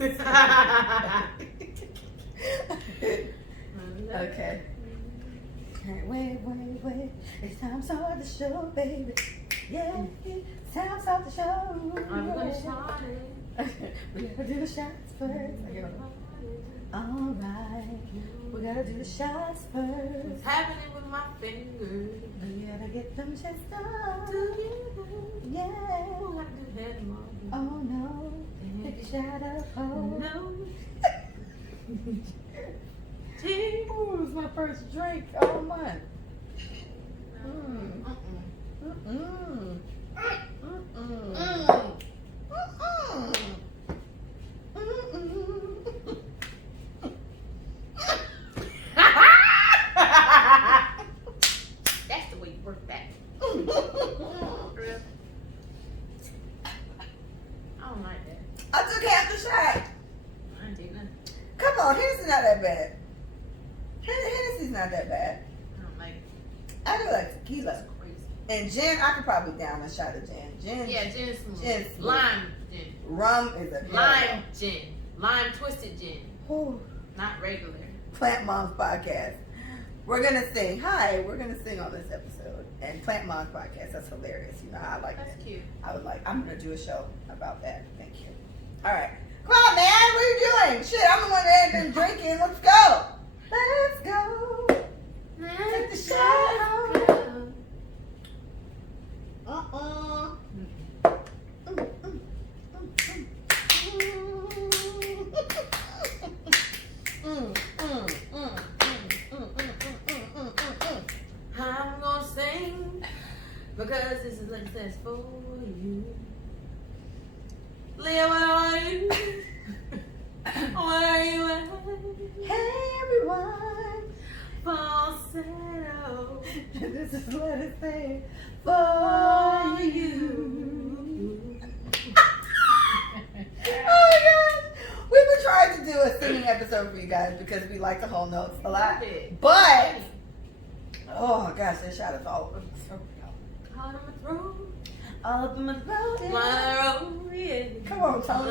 Okay. Wait. It's time to start the show, baby. Yeah, it's time to start the show. I'm gonna start it. We gotta do the shots first. Alright, we gotta do the shots first. What's happening with my fingers? We gotta get them shots done. Together. Yeah. We'll have to do that tomorrow. Oh no. Take a shot of hope. No. Ooh, it was my first drink all month. That's the way you work that. I don't like that. I took half the shot. I ain't take nothing. Come on, Hennessy's not that bad. Hennessy's not that bad. I don't like it. I do like tequila. It's crazy. And gin, I could probably down a shot of gin. Yeah, gin's smooth. Gin's smooth. Lime gin. Rum is a Lime gin. Lime twisted gin. Whew. Not regular. Plant Moms Podcast. We're gonna sing. Hi, we're gonna sing on this episode. And Plant Moms Podcast, that's hilarious. You know, I like That's that. cute. I'm gonna do a show about that. Thank you. Alright. Come on, man, what are you doing? Shit, I'm the one that ain't been drinking. Let's go. Let's go. Take the shot. I'm gonna sing because this is like that's for you. Leah, where are you? Where are you at? Hey, everyone. Falsetto This is what it says for you. Oh my gosh. We've been trying to do a singing episode for you guys because we like the whole notes a lot. But, oh my gosh, that shot is all over the throat. All in my throat. All up in my throat. Yeah. My road, yeah. Come on, Tony.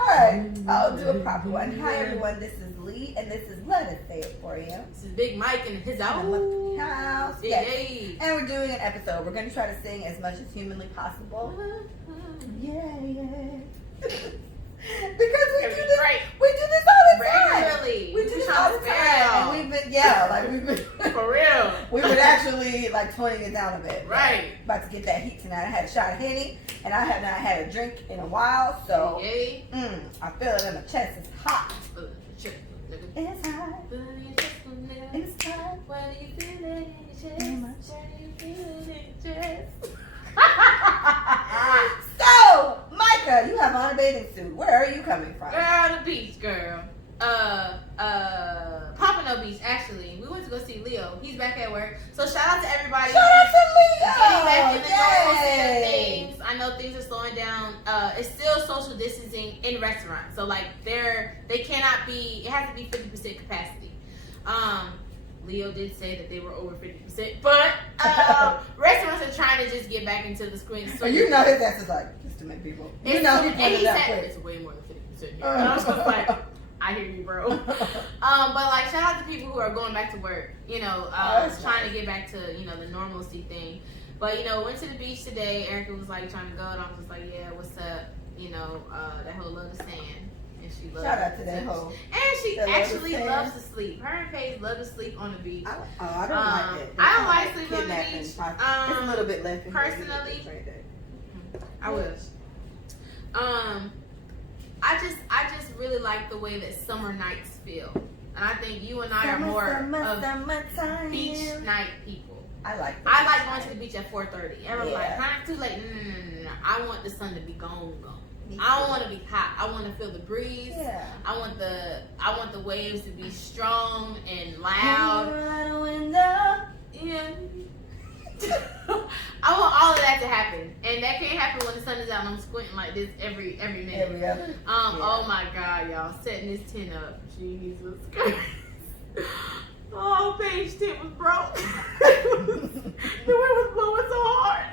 All right, I'll do a proper one. Hi, everyone. This is Lee, and this is Let Us Say It For You. This is Big Mike and his I'm own the house. Yeah. Yes. And we're doing an episode. We're going to try to sing as much as humanly possible. Yeah. Because we do this. Great. We do this all the time. Regularly. We do this all the time. And we've been, For real. we've been actually like toning it down a bit. Right. About to get that heat tonight. I had a shot of Henny, and I have not had a drink in a while, so Yay. I feel it in my chest. It's hot. It's hot. It's hot. Where do you feel it in your Too much. chest? Where do you feel it in your chest? So, Micah, you have on a bathing suit. Where are you coming from? Girl, the beach, girl. Pompano Beach, actually. We went to go see Leo. He's back at work. So shout out to everybody. Shout out to Leo! Getting back in the normal swing of Yay! things. I know things are slowing down. It's still social distancing in restaurants. So like they cannot be, it has to be 50% capacity. Leo did say that they were over 50%, but restaurants are trying to just get back into the swing. And you know his ass is like, just to make people. You know he and put he it up said quick. it's way more than 50% here. And I was just like, I hear you, bro. But like, shout out to people who are going back to work. You know, trying to get back to the normalcy thing. But went to the beach today. Erica was like trying to go, and I was just like, yeah, what's up? That whole love the sand, and she loves. Shout out to that hoe. And she That actually love the loves to sleep. Her and Paige love to sleep on the beach. I don't like it. I don't like sleeping on the Kidnapping. beach. It's a little bit left. in here. Personally, Right I will. I just really like the way that summer nights feel, and I think you and I are more of beach night people. I like going to the beach at 4:30. Everyone's like, "Huh, it's too late." No. I want the sun to be gone. I don't want to be hot. I want to feel the breeze. Yeah. I want the waves to be strong and loud. Yeah. I want all of that to happen, and that can't happen when the sun is out and I'm squinting like this every minute. Oh my God, y'all, setting this tent up, Jesus Christ. Oh, Paige tent was broke. The wind was blowing so hard.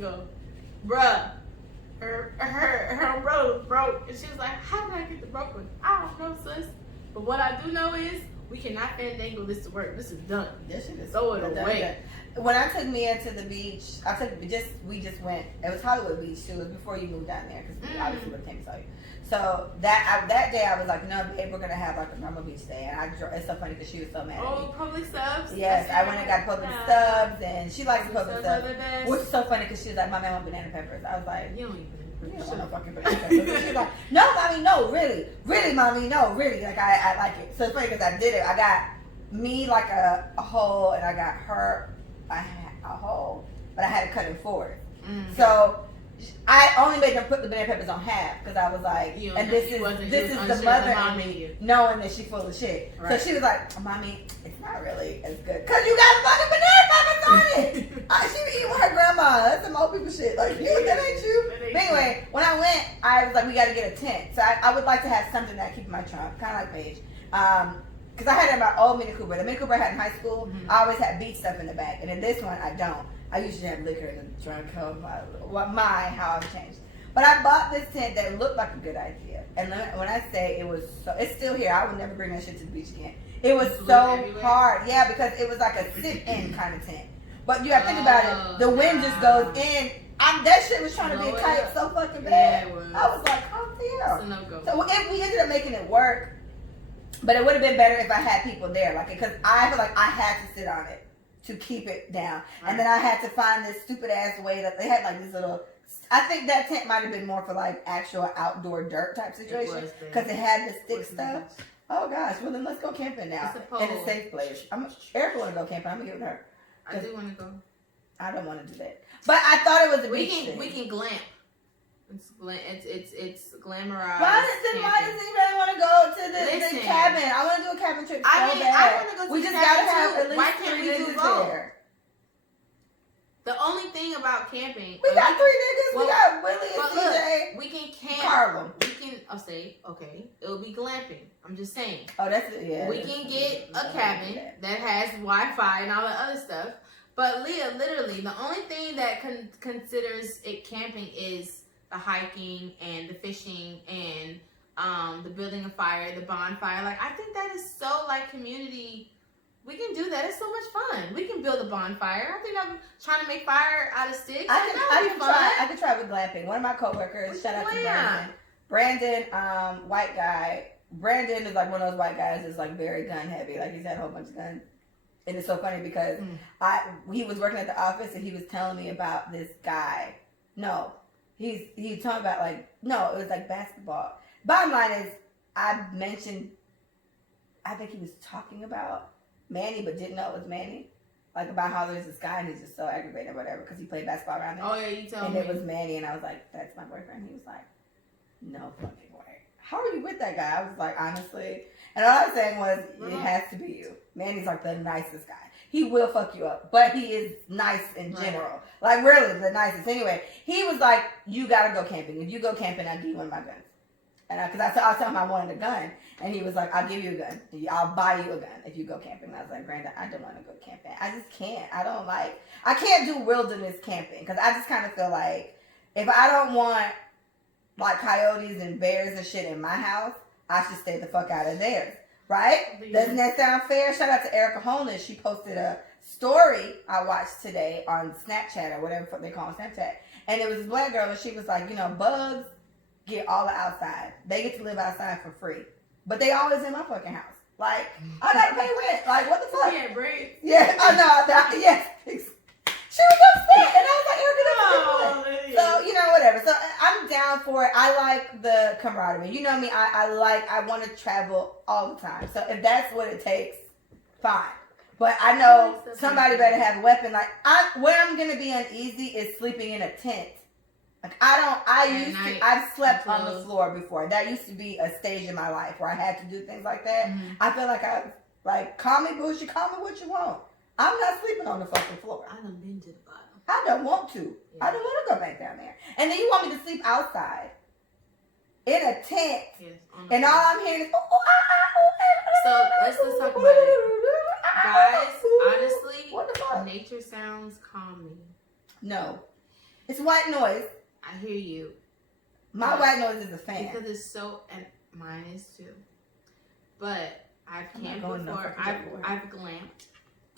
ago. Bruh. Her umbrella was broke. And she was like, how did I get the broke one? I don't know, sis. But what I do know is we cannot fandangle this to work. This is done. This shit is throw it away. Done. When I took Mia to the beach, we just went. It was Hollywood Beach too. It was before you moved down there because obviously we came to tell you. So that day I was like, no, babe, we're gonna have like a normal beach day. And it's so funny because she was so mad at me. Oh, public subs. Yes, I went and got public subs, and she likes the public subs, which is so funny because she was like, my man want banana peppers. I was like, you don't even. You don't want no fucking banana peppers. She's like, no, mommy, no, really, mommy, no, really. Like I like it. So it's funny because I did it. I got me like a hole, and I got her a hole, but I had to cut it forward. Mm-hmm. So I only made them put the banana peppers on half because I was like, this is the mother in me knowing that she's full of shit. Right. So she was like, oh, mommy, it's not really as good because you got fucking banana peppers on it. She be eating with her grandma. That's some old people shit. Like, that ain't you. But anyway, when I went, I was like, we got to get a tent. So I would like to have something that I keep in my trunk, kind of like Paige. Because I had it in my old Mini Cooper. The Mini Cooper I had in high school, I always had beach stuff in the back. And in this one, I don't. I usually have liquor in the trunk. How I've changed. But I bought this tent that looked like a good idea. And when I say it was so, it's still here. I would never bring that shit to the beach again. It was so hard. Yeah, because it was like a sit-in kind of tent. But you got to think about it. The wind just goes in. That shit was trying to be a kite so fucking bad. Yeah, I was like, oh, damn. So we ended up making it work. But it would have been better if I had people there. Like, because I feel like I had to sit on it to keep it down. Right. And then I had to find this stupid ass way that they had like this little, I think that tent might have been more for like actual outdoor dirt type situation. Because it had the stick stuff. Oh gosh, well then let's go camping now. In a safe place. Erica want to go camping. I'm going to give it to her. I do want to go. I don't want to do that. But I thought it was a beach thing. We can glamp. It's glamorized. Why does anybody want to go to the cabin? I want to do a cabin trip so bad. I want to go to we the just cabin gotta have too. at least Why can't we do both? There. The only thing about camping, we got 3 niggas. We got Willie and CJ. We can camp. Harlem. We can. I'll say okay. It'll be glamping. I'm just saying. Oh, that's it. Yeah. We can get a cabin that has Wi-Fi and all the other stuff. But Leah, literally, the only thing that considers it camping is the hiking and the fishing and the building a fire, the bonfire. Like, I think that is so, like, community. We can do that. It's so much fun. We can build a bonfire. I think I'm trying to make fire out of sticks. I could try with glamping. One of my coworkers, shout out to Brandon, white guy. Brandon is like one of those white guys that's like very gun heavy. Like, he's had a whole bunch of guns. And it's so funny because he was working at the office and he was telling me about this guy. No. He was talking about it was like basketball. Bottom line is, I think he was talking about Manny, but didn't know it was Manny. Like, about how there's this guy and he's just so aggravated or whatever because he played basketball around him. Oh, yeah, you told me. And it was Manny, and I was like, that's my boyfriend. He was like, no fucking way. How are you with that guy? I was like, honestly. And all I was saying was, it has to be you. Manny's like the nicest guy. He will fuck you up, but he is nice in general. Like, really, the nicest. Anyway, he was like, you gotta go camping. If you go camping, I'll give you one of my guns. And because I told him I wanted a gun. And he was like, I'll give you a gun. I'll buy you a gun if you go camping. And I was like, Brandon, I don't want to go camping. I just can't. I can't do wilderness camping. Because I just kind of feel like, if I don't want, like, coyotes and bears and shit in my house, I should stay the fuck out of theirs. Right? Doesn't that sound fair? Shout out to Erica Holness. She posted a story I watched today on Snapchat or whatever they call it, Snapchat. And it was this black girl and she was like, bugs get all the outside. They get to live outside for free. But they always in my fucking house. Like, I gotta pay rent. Like, what the fuck? Yeah, break. Yeah, I know. Yes. She was upset. And I was like, Erica, so, whatever. So I'm down for it. I like the camaraderie. You know me, I want to travel all the time. So if that's what it takes, fine. But I know somebody better have a weapon. Like, where I'm going to be uneasy is sleeping in a tent. Like, I've slept on the floor before. That used to be a stage in my life where I had to do things like that. Mm-hmm. I feel like call me bullshit, call me what you want. I'm not sleeping on the fucking floor. I done been to the bottom. I don't want to. Yeah. I don't want to go back down there. And then you want me to sleep outside in a tent, and all I'm hearing is So let's just talk about it, guys. Honestly, nature sounds calming. No, It's white noise. I hear you. My white noise is a fan. Because it's so, and mine is too. But I've camped going before. no I've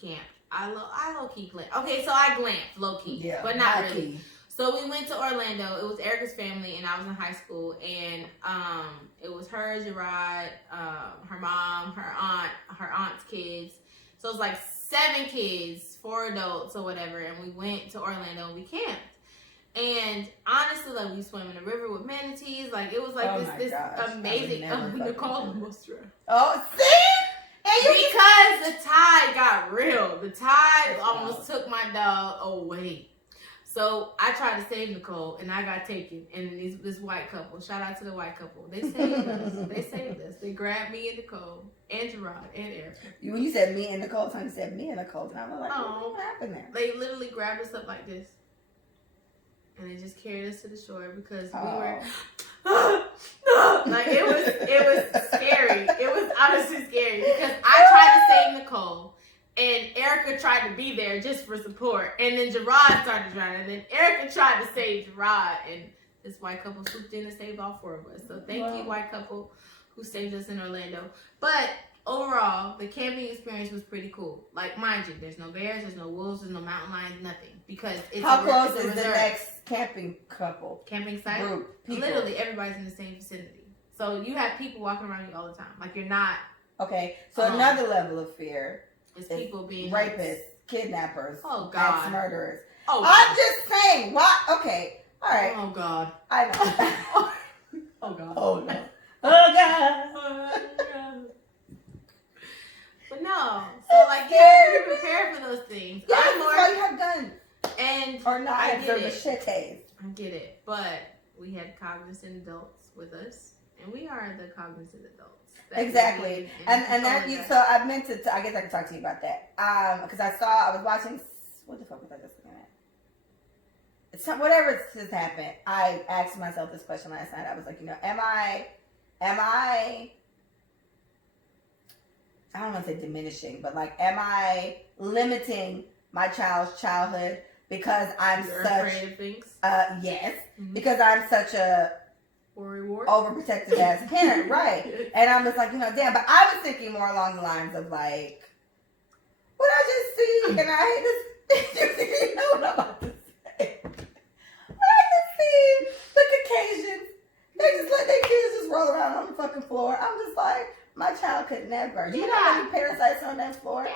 camped. I low key glamped. Okay, so I glamped low key, but not really. Key. So we went to Orlando. It was Erica's family, and I was in high school. And it was her, Gerard, her mom, her aunt's kids. So it was like 7 kids, 4 adults or whatever. And we went to Orlando and we camped. And honestly, like, we swam in the river with manatees. Like, it was like this amazing. Nicole almost drowned. Oh, see? Because the tide got real. The tide almost took my dog away. So I tried to save Nicole, and I got taken. And this white couple, shout out to the white couple, they saved us. They grabbed me and Nicole, and Gerard, and Erica. When you said me and Nicole, you said me and Nicole, and I was like, what happened there? They literally grabbed us up like this. And they just carried us to the shore because we were like, it was scary. It was honestly scary because I tried to save Nicole and Erica tried to be there just for support, and then Gerard started drowning, and then Erica tried to save Gerard, and this white couple swooped in and saved all 4 of us. So thank you, white couple, who saved us in Orlando. But overall, the camping experience was pretty cool. Like, mind you, there's no bears, there's no wolves, there's no mountain lions, nothing. Because it's how close is the next camping couple? Camping site? Group. People. Literally, everybody's in the same vicinity. So you have people walking around you all the time. Like, you're not. Okay, so another level of fear is people being rapists, kidnappers, God, murderers. Oh, I'm just saying. What? Okay. All right. Oh God. I know. Oh God. Oh no. Oh God. Oh God. But no. So like, you have to be prepared for those things. Yeah, that's why you have guns. And or not. I get it. Machetes. I get it. But we had cognizant adults with us, and we are the cognizant adults. Exactly, and that so I meant to. I guess I can talk to you about that. Because I was watching. What the fuck was I just looking at? It's whatever has happened. I asked myself this question last night. I was like, am I? I don't want to say diminishing, but like, am I limiting my child's childhood because I'm afraid of things? Yes, because I'm such a overprotective ass parent, right? And I'm just like, damn. But I was thinking more along the lines of like, what I just see, and I hate this. You know what I'm about to say? What I just see, the Caucasians, they just let their kids just roll around on the fucking floor. I'm just like, my child could never. You know how many parasites on that floor?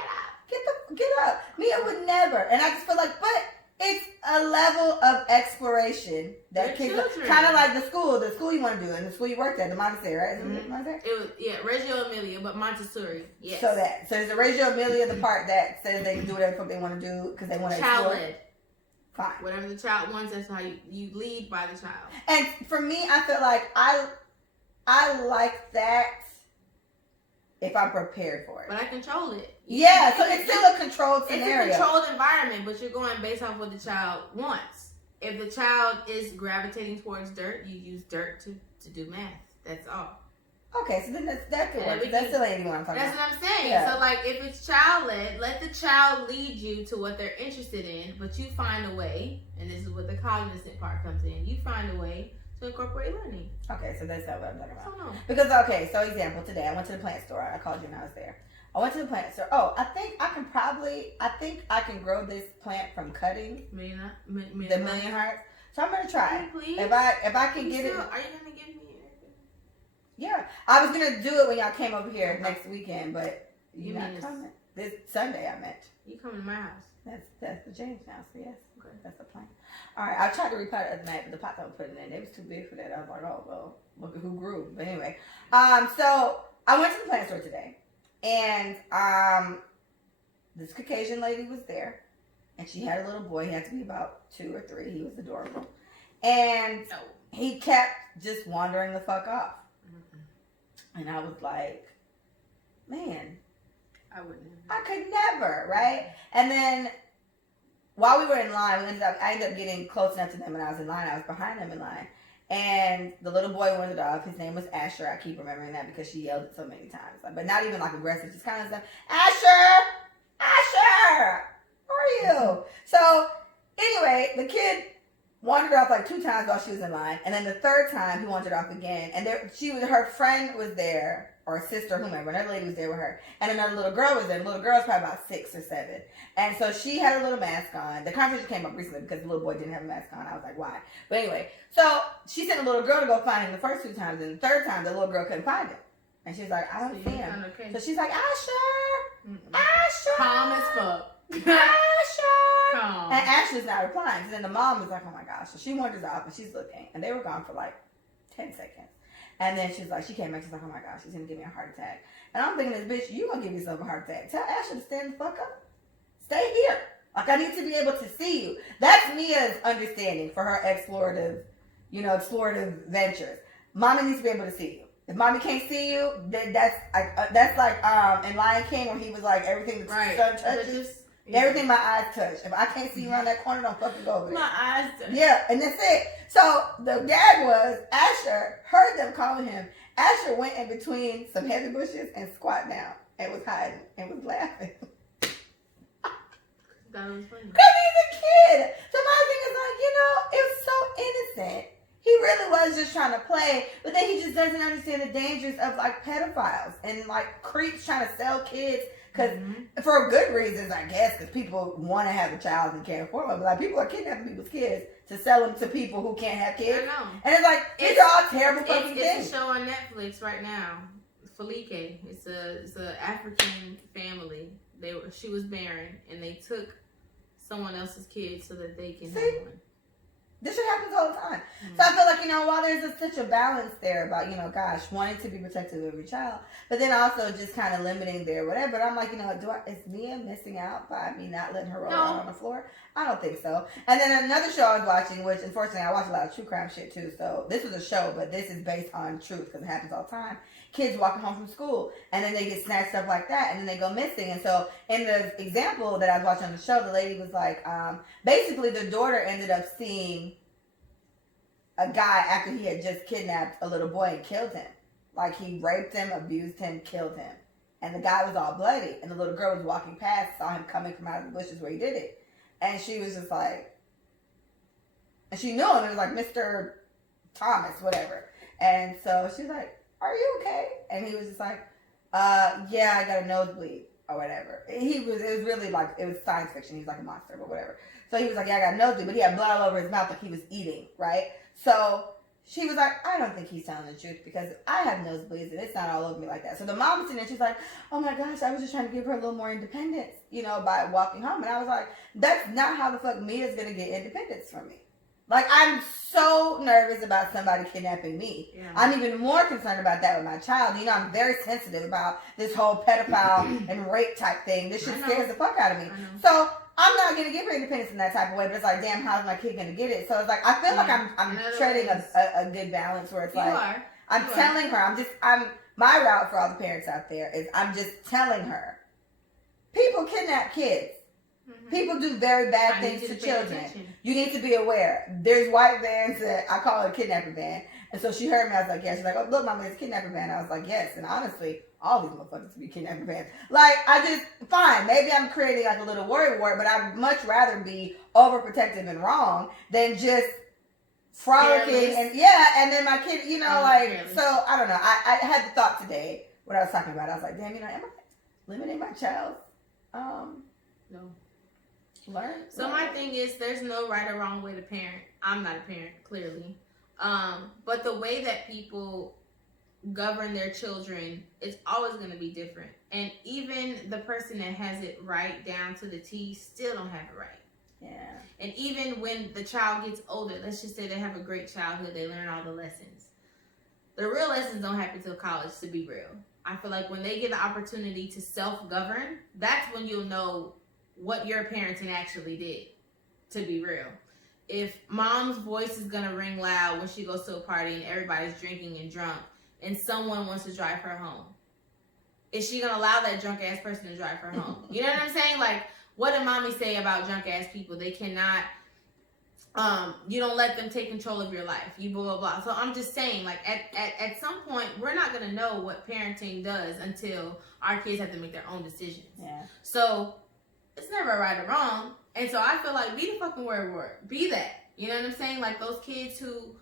Get up. Mia would never. And I just feel like, but it's a level of exploration that kids, kind of like the school you want to do, and the school you worked at, the Montessori, right? Is it Montessori? It was, Reggio Emilia, but Montessori, yes. So there's the Reggio Emilia, the part that says they can do whatever they want to do because they want to explore. Child-led. Fine. Whatever the child wants, that's how you lead by the child. And for me, I feel like I like that if I'm prepared for it. But I control it. Yeah, so it's still a controlled scenario. It's a controlled environment, but you're going based off what the child wants. If the child is gravitating towards dirt, you use dirt to do math. That's all. Okay, so then that could work. That still ain't what I'm talking about. That's what I'm saying. Yeah. So like, if it's child-led, let the child lead you to what they're interested in, but you find a way, and this is what the cognizant part comes in, you find a way to incorporate learning. Okay, so that's not what I'm talking about. I don't know. Because, okay, so example, today I went to the plant store. I called you when I was there. I went to the plant store. Oh, I think I can grow this plant from cutting the million hearts. So I'm gonna try. Please? If I can get it. Are you gonna give me it? Yeah, I was gonna do it when y'all came over here next weekend, but you're not coming. This Sunday I meant. You coming to my house? That's the James house. Yes. Okay. That's the plan. All right, I tried to repot it the other night, but the pot that was putting in, it was too big for that. I was like, oh well, look at who grew. But anyway, so I went to the plant store today, and this Caucasian lady was there, and she had a little boy. He had to be about 2 or 3. He was adorable, and he kept just wandering the fuck off. Mm-hmm. And I was like, man, I could never, right? And then while we were in line, I ended up getting close enough to them, and I was in line. I was behind them in line. And the little boy wandered off. His name was Asher. I keep remembering that because she yelled it so many times. But not even like aggressive, just kind of stuff. Asher! How are you? So, anyway, the kid wandered off like 2 times while she was in line, and then the 3rd time he wandered off again, and her friend was there, or sister, whomever, another lady was there with her, and another little girl was there. The little girl was probably about 6 or 7, and so she had a little mask on. The conversation came up recently because the little boy didn't have a mask on. I was like, why? But anyway, so she sent a little girl to go find him the first 2 times, and the 3rd time the little girl couldn't find him, and she's like, I don't see him. Okay. So she's like, Asher, Asher, calm as fuck. Asher. Calm. And Asher's not replying. So then the mom was like, oh my gosh. So she wanders off and she's looking. And they were gone for like 10 seconds. And then she's like, she came back. She's like, oh my gosh, she's going to give me a heart attack. And I'm thinking, this bitch, you going to give yourself a heart attack. Tell Asher to stand the fuck up. Stay here. Like, I need to be able to see you. That's Mia's understanding for her explorative ventures. Mommy needs to be able to see you. If mommy can't see you, that's like in Lion King where he was like, everything the sun touches. Everything my eyes touch. If I can't see you around that corner, don't fucking go over there. My eyes touch. Yeah, and that's it. So the gag was Asher heard them calling him. Asher went in between some heavy bushes and squat down and was hiding and was laughing. That was funny. Because he's a kid. So my thing is like, it was so innocent. He really was just trying to play, but then he just doesn't understand the dangers of like pedophiles and like creeps trying to sell kids. Because for good reasons, I guess, because people want to have a child and can't afford one. But like people are kidnapping people's kids to sell them to people who can't have kids. I know. And it's like, these are all terrible fucking things. It's a show on Netflix right now. Felice. It's a African family. She was barren, and they took someone else's kid so that they can have one. This shit happens all the time. So I feel like, while there's such a balance there about, wanting to be protective of your child, but then also just kind of limiting their whatever. But I'm like, is Mia missing out by me not letting her roll out on the floor? I don't think so. And then another show I was watching, which unfortunately I watch a lot of true crime shit too. So this was a show, but this is based on truth because it happens all the time. Kids walking home from school and then they get snatched up like that and then they go missing. And so in the example that I was watching on the show, the lady was like, basically the daughter ended up seeing a guy after he had just kidnapped a little boy and killed him. Like he raped him, abused him, killed him. And the guy was all bloody. And the little girl was walking past, saw him coming from out of the bushes where he did it. And she was just like, and she knew him. It was like Mr. Thomas, whatever. And so she's like, are you okay? And he was just like, yeah, I got a nosebleed or whatever. It was really like, it was science fiction. He's like a monster, but whatever. So he was like, yeah, I got a nosebleed, but he had blood all over his mouth like he was eating, right? So she was like, I don't think he's telling the truth because I have nosebleeds and it's not all over me like that. So the mom was sitting there, she's like, oh my gosh, I was just trying to give her a little more independence, by walking home. And I was like, that's not how the fuck Mia's going to get independence from me. Like, I'm so nervous about somebody kidnapping me. Yeah. I'm even more concerned about that with my child. I'm very sensitive about this whole pedophile and rape type thing. This shit scares the fuck out of me. So I'm not going to give her independence in that type of way, but it's like, damn, how's my kid going to get it? So it's like, I feel like I'm treading a good balance where it's like, I'm telling her, my route for all the parents out there is I'm just telling her, people kidnap kids. Mm-hmm. People do very bad things to children. You need to be aware. There's white vans that I call it a kidnapper van. And so she heard me. I was like, yeah. She's like, oh, look, Mama, it's a kidnapper van. I was like, yes. And honestly, all these motherfuckers be kidnapper vans. Like, fine. Maybe I'm creating like a little worry wart, but I'd much rather be overprotective and wrong than just frolicking. And and then my kid, so I don't know. I had the thought today when I was talking about it. I was like, damn, am I limiting my child? No. Learn. So my thing is, there's no right or wrong way to parent. I'm not a parent, clearly. But the way that people govern their children is always going to be different. And even the person that has it right down to the T still don't have it right. Yeah. And even when the child gets older, let's just say they have a great childhood, they learn all the lessons. The real lessons don't happen till college, to be real. I feel like when they get the opportunity to self-govern, that's when you'll know what your parenting actually did, to be real. If mom's voice is gonna ring loud when she goes to a party and everybody's drinking and drunk and someone wants to drive her home, is she gonna allow that drunk ass person to drive her home? You know what I'm saying? Like, what did mommy say about drunk ass people? They cannot, you don't let them take control of your life. You blah, blah, blah. So I'm just saying, like, at some point, we're not gonna know what parenting does until our kids have to make their own decisions. Yeah. So it's never right or wrong. And so I feel like be the fucking word. Be that. You know what I'm saying? Like those kids who,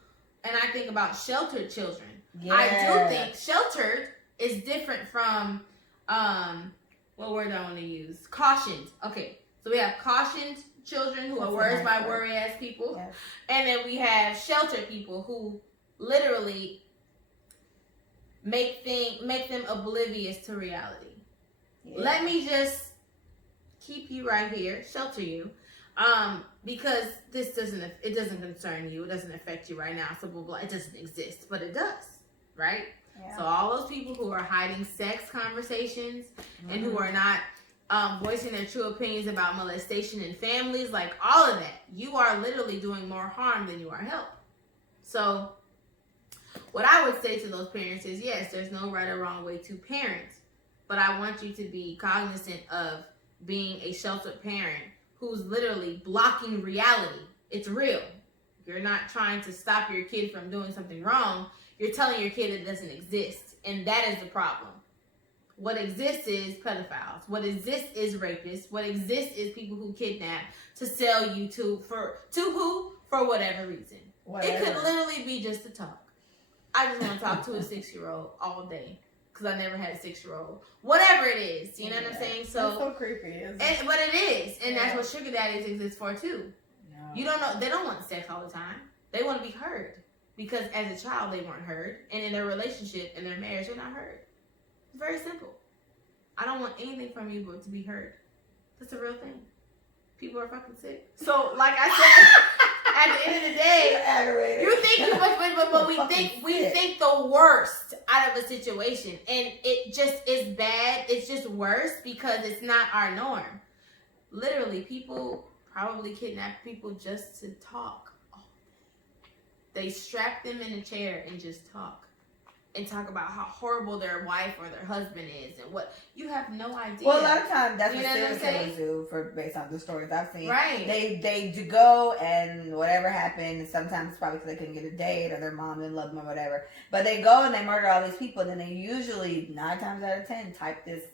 and I think about sheltered children. Yeah. I do think sheltered is different from, what word do I want to use? Cautioned. Okay, so we have cautioned children who are worried by worry-ass people. Yes. And then we have sheltered people who literally make them oblivious to reality. Yeah. Let me just keep you right here, shelter you, because it doesn't concern you, it doesn't affect you right now, so blah, blah, it doesn't exist, but it does, right? Yeah. So all those people who are hiding sex conversations and who are not voicing their true opinions about molestation in families, like all of that, you are literally doing more harm than you are help. So what I would say to those parents is, yes, there's no right or wrong way to parent, but I want you to be cognizant of being a sheltered parent who's literally blocking reality. It's real. You're not trying to stop your kid from doing something wrong. You're telling your kid it doesn't exist, and that is the problem. What exists is pedophiles. What exists is rapists. What exists is people who kidnap to sell you to who? For whatever reason. Whatever. It could literally be just to talk. I just want to talk to a 6-year-old all day because I never had a 6-year-old. Whatever it is, you know what I'm saying? So that's so creepy, isn't it? But it is, and that's what sugar daddies exist for too. No. You don't know. They don't want sex all the time. They want to be heard because as a child they weren't heard, and in their relationship and their marriage they're not heard. It's very simple. I don't want anything from you but to be heard. That's a real thing. People are fucking sick. So, like I said, at the end of the day, you think but we think the worst out of a situation, and it just is bad. It's just worse because it's not our norm. Literally, people probably kidnap people just to talk. They strap them in a chair and just talk. And talk about how horrible their wife or their husband is, and what you have no idea. Well, a lot of times that's what serial killers do, based on the stories I've seen. Right? They do go and whatever happened. Sometimes it's probably because they couldn't get a date or their mom didn't love them or whatever. But they go and they murder all these people, and then they usually 9 times out of 10 type this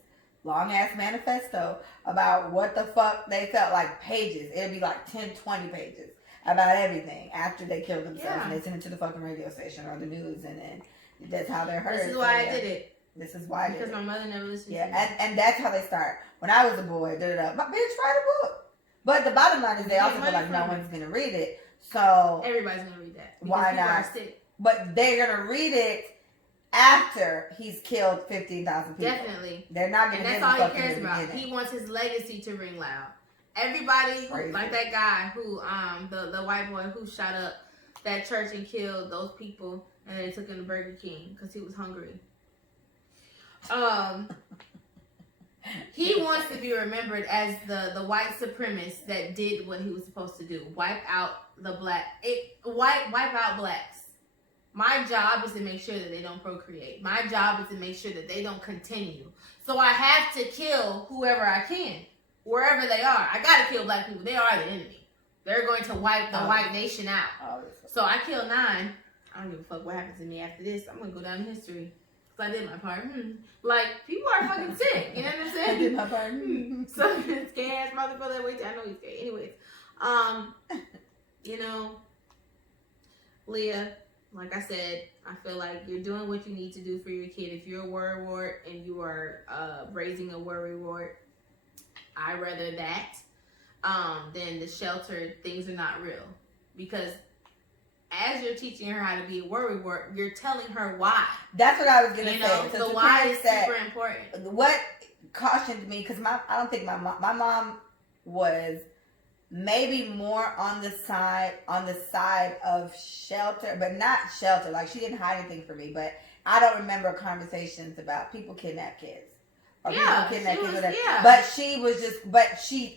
long ass manifesto about what the fuck they felt, like pages. It'd be like 10, 20 pages about everything after they killed themselves, and they send it to the fucking radio station or the news, and then. That's how they're heard. This is why I did it. This is why I did it. Because my mother never listened to me. And that's how they start. When I was a boy, my bitch, write a book. But the bottom line is they also feel like no one's going to read it. So everybody's going to read that. Why not? But they're going to read it after he's killed 15,000 people. Definitely. They're not going to. And that's all he cares about. He wants his legacy to ring loud. Everybody, like that guy who, the white boy who shot up that church and killed those people. And they took him to Burger King because he was hungry. He wants to be remembered as the white supremacist that did what he was supposed to do. Wipe out blacks. My job is to make sure that they don't procreate. My job is to make sure that they don't continue. So I have to kill whoever I can, wherever they are. I gotta kill black people. They are the enemy. They're going to wipe the white nation out. So I killed 9. I don't give a fuck what happens to me after this. I'm going to go down in history. Because I did my part. Like, people are fucking sick. You know what I'm saying? I did my part. So, scared ass motherfucker. Wait, I know he's scared. Anyways. You know, Leah, like I said, I feel like you're doing what you need to do for your kid. If you're a worrywart and you are raising a worrywart, I'd rather that than the sheltered things are not real. Because as you're teaching her how to be a worrywart, you're telling her why. That's what I was going to say. So the why is super important. What cautioned me, because I don't think my mom was maybe more on the side of shelter, but not shelter. Like, she didn't hide anything from me, but I don't remember conversations about people kidnap kids. Or people kidnap kids, whatever. Yeah. But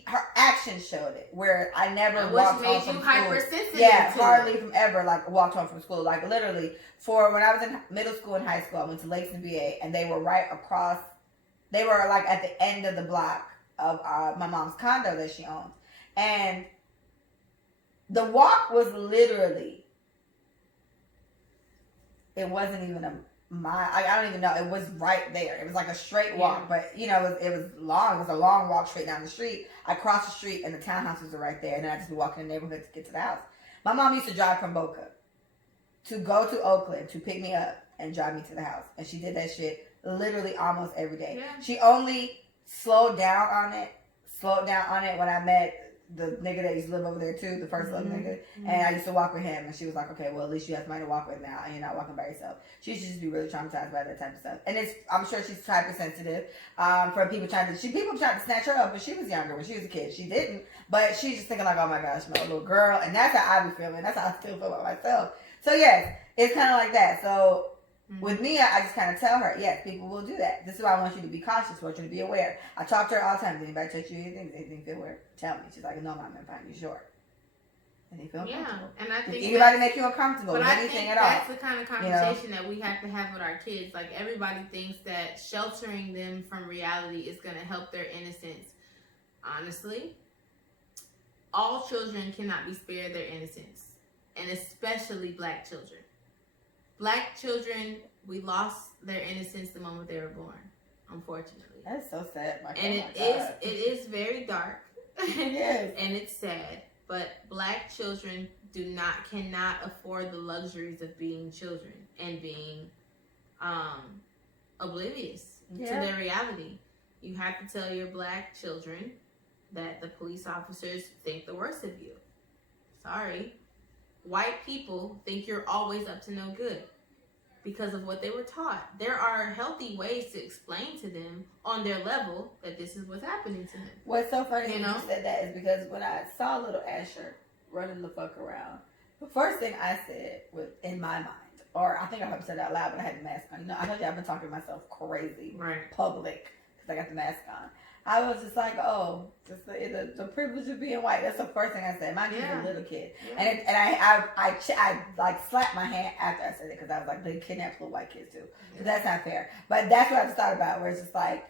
her actions showed it. Where I never walked home from school. Yeah, hardly from ever walked home from school. Like, literally, for when I was in middle school and high school, I went to Lakes and VA, and they were right across. They were like at the end of the block of my mom's condo that she owns, and the walk was literally. It wasn't even I don't even know. It was right there. It was like a straight walk, but it was long. It was a long walk straight down the street. I crossed the street and the townhouses are right there, and then I just be walking in the neighborhood to get to the house. My mom used to drive from Boca to go to Oakland to pick me up and drive me to the house. And she did that shit literally almost every day. Yeah. She only slowed down on it when I met the nigga that used to live over there too, the first little nigga. And I used to walk with him, and she was like, okay, well, at least you have somebody to walk with now, and you're not walking by yourself. She used to just be really traumatized by that type of stuff. And I'm sure she's hypersensitive from people trying to snatch her up when she was younger, when she was a kid. She didn't, but she's just thinking like, oh my gosh, no, little girl. And that's how I be feeling. That's how I still feel about myself. So yes, it's kind of like that. So with Mia, I just kind of tell her, yes, people will do that. This is why I want you to be cautious. I want you to be aware. I talk to her all the time. Does anybody touch you? Anything feel weird? Tell me. She's like, no, Mom, I'm fine. You sure? And they feel uncomfortable. And I think did anybody make you uncomfortable with anything at all? That's the kind of conversation that we have to have with our kids. Like, everybody thinks that sheltering them from reality is going to help their innocence. Honestly, all children cannot be spared their innocence, and especially black children. Black children, we lost their innocence the moment they were born, unfortunately. That's so sad. It is very dark. Yes. And it's sad. But black children cannot afford the luxuries of being children and being oblivious to their reality. You have to tell your black children that the police officers think the worst of you. Sorry. White people think you're always up to no good because of what they were taught. There are healthy ways to explain to them on their level that this is what's happening to them. What's so funny when you said that is because when I saw little Asher running the fuck around, the first thing I said was in my mind, or I think I probably said it out loud, but I had the mask on. You know, I told you I've been talking to myself crazy, public, because I got the mask on. I was just like, oh, just the privilege of being white. That's the first thing I said. Mind you, a little kid, and I like slapped my hand after I said it because I was like, they kidnapped little white kids too. So that's not fair. But that's what I just thought about. Where it's just like,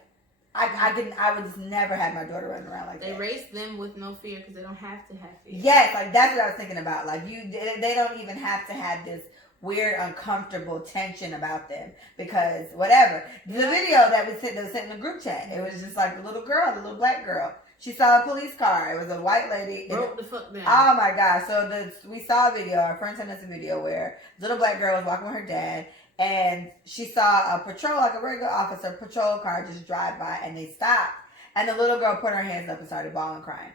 I would just never have my daughter running around like that. They raise them with no fear because they don't have to have fear. Yes, like that's what I was thinking about. Like they don't even have to have this weird, uncomfortable tension about them because whatever. The video that was sent in the group chat, it was just like the little black girl. She saw a police car. It was a white lady. Broke the fuck down. Oh my gosh! So we saw a video. Our friend sent us a video where the little black girl was walking with her dad, and she saw a patrol, like a regular officer patrol car, just drive by, and they stopped. And the little girl put her hands up and started bawling, crying.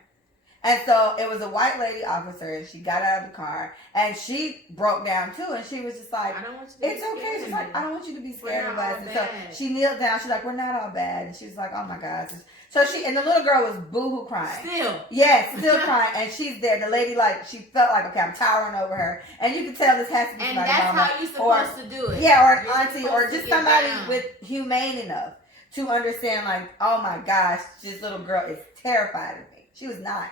And so it was a white lady officer, and she got out of the car, and she broke down too, and she was just like, I don't want you to it's okay. She's like, I don't want you to be scared of us. And so bad. she kneeled down. She's like, we're not all bad. And she was like, oh my gosh. So and the little girl was boohoo crying. Still. Yes, still crying. And she's there. The lady, like, she felt like, okay, I'm towering over her. And you can tell this has to be somebody. And that's how you're supposed to do it. Yeah, or an auntie, or just somebody with humane enough to understand, like, oh my gosh, this little girl is terrified of me. She was not.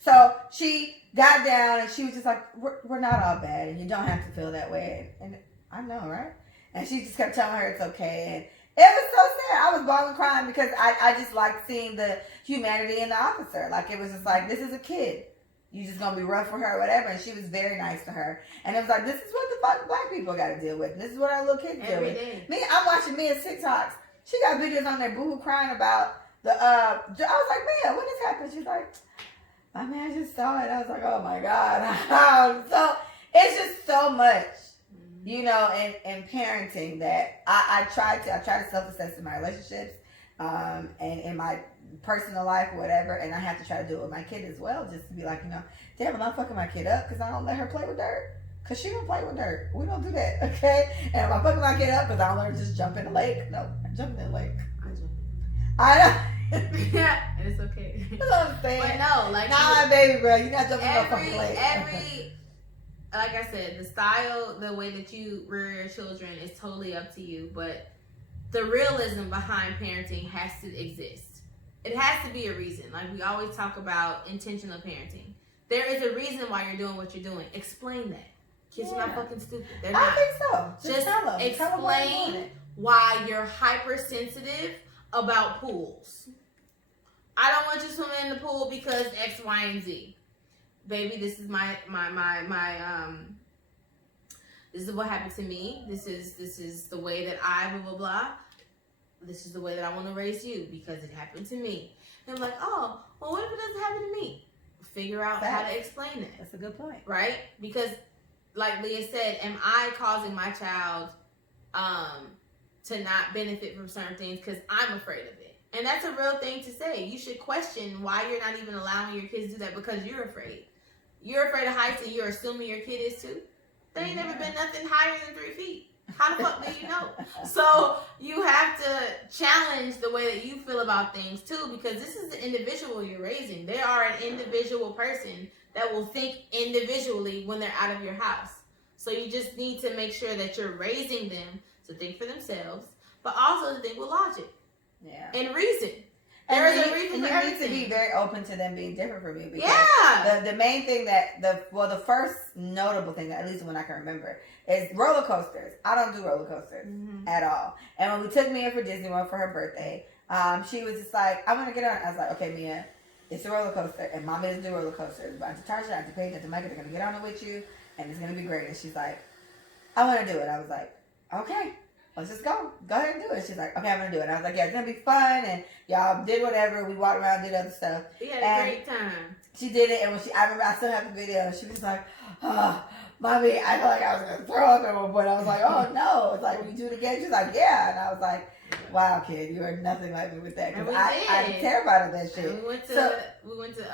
So she got down and she was just like, we're not all bad and you don't have to feel that way. And I know, right? And she just kept telling her it's okay. And it was so sad. I was bawling crying because I just liked seeing the humanity in the officer. Like, it was just like, this is a kid. You just gonna be rough with her or whatever. And she was very nice to her. And it was like, this is what the fuck black people got to deal with. And this is what our little kids deal with. Me, I'm watching Mia's TikToks. She got videos on there boohoo crying about the, I was like, Mia, when this happened? She's like, I mean, I just saw it. I was like, oh my God. So it's just so much, you know, in parenting that I try to self-assess in my relationships, and in my personal life, whatever. And I have to try to do it with my kid as well, just to be like, you know, damn, I'm not fucking my kid up because I don't let her play with dirt. Because she don't play with dirt. We don't do that, okay? And I'm fucking my kid up because I don't let her just jump in the lake. No, I jump in the lake. I know. Yeah, and it's okay. That's what I'm saying. But no, like, not my baby, bro. You're not jumping in the fucking lake. Like I said, the style, the way that you rear your children is totally up to you. But the realism behind parenting has to exist. It has to be a reason. Like, we always talk about intentional parenting. There is a reason why you're doing what you're doing. Explain that. Kids are not fucking stupid. They're not. I think so. Just tell them. Explain why you're hypersensitive about pools. I don't want you swimming in the pool because X, Y, and Z. Baby, this is my this is what happened to me. This is the way that I blah blah blah. This is the way that I want to raise you because it happened to me. And I'm like, oh, well, what if it doesn't happen to me? figure out how to explain it. That's a good point. Right? Because, like Leah said, am I causing my child to not benefit from certain things because I'm afraid of it? And that's a real thing to say. You should question why you're not even allowing your kids to do that because you're afraid. You're afraid of heights and you're assuming your kid is too. They ain't never been nothing higher than 3 feet. How the fuck do you know? So you have to challenge the way that you feel about things too, because this is the individual you're raising. They are an individual person that will think individually when they're out of your house. So you just need to make sure that you're raising them to think for themselves, but also to think with logic. Yeah. And reason. And There's a reason for everything. You need to be very open to them being different from you. Because the main thing the first notable thing, at least when I can remember, is roller coasters. I don't do roller coasters at all. And when we took Mia for Disney World for her birthday, she was just like, I want to get on. I was like, okay, Mia, it's a roller coaster. And Mom doesn't do roller coasters. But Auntie Tarsha, Auntie Paige, Auntie Micah, they're going to get on it with you. And it's going to be great. And she's like, I want to do it. I was like, okay. Let's just go. Go ahead and do it. She's like, okay, I'm going to do it. And I was like, yeah, it's going to be fun. And y'all did whatever. We walked around, did other stuff. We had a great time. She did it. And when I remember, I still have the video. She was like, oh, Mommy, I felt like I was going to throw up at one point. I was like, oh, no. It's like, when you do it again? She's like, yeah. And I was like, wow, kid, you are nothing like me with that. Because I'm terrified of that shit. And we went to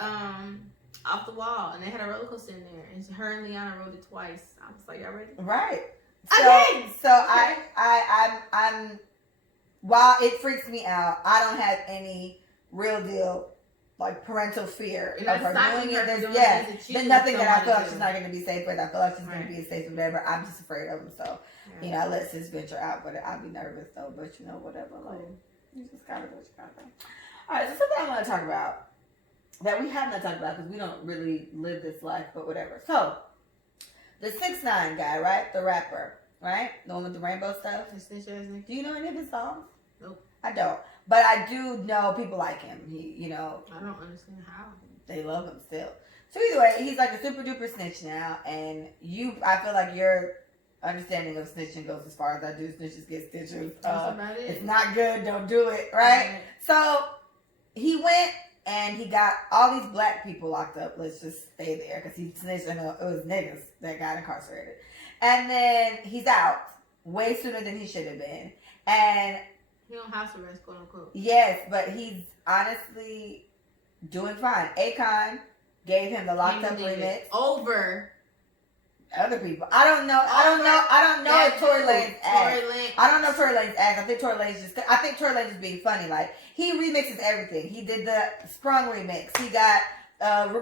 Off the Wall. And they had a roller coaster in there. And her and Liana rode it twice. I was like, y'all ready? Right. Okay. I'm while it freaks me out, I don't have any real deal like parental fear of her doing it. There's nothing that I feel like she's not going to be safe with. I feel like she's going to be safe with whatever. I'm just afraid of them. So, you know, I let sis venture out, but I'll be nervous though. But you know, whatever. Like, you just gotta do what you gotta do. All right, so something I want to talk about that we have not talked about because we don't really live this life, but whatever. So. The 6ix9ine guy, right? The rapper, right? The one with the rainbow stuff. Do you know any of his songs? Nope. I don't. But I do know people like him. I don't understand how. They love him still. So either way, he's like a super duper snitch now. And I feel like your understanding of snitching goes as far as I do. Snitches get stitches. That's about it. It's not good. Don't do it, right? So he went. And he got all these black people locked up. Let's just stay there because he snitched and it was niggas that got incarcerated. And then he's out way sooner than he should have been. And he on house arrest, quote unquote. Yes, but he's honestly doing fine. Akon gave him the Locked Up remix over other people. I don't know if Tory Lanez asked. I don't know if Tory Lanez asked. I think Tory Lanez just being funny. Like, he remixes everything. He did the Sprung remix. He got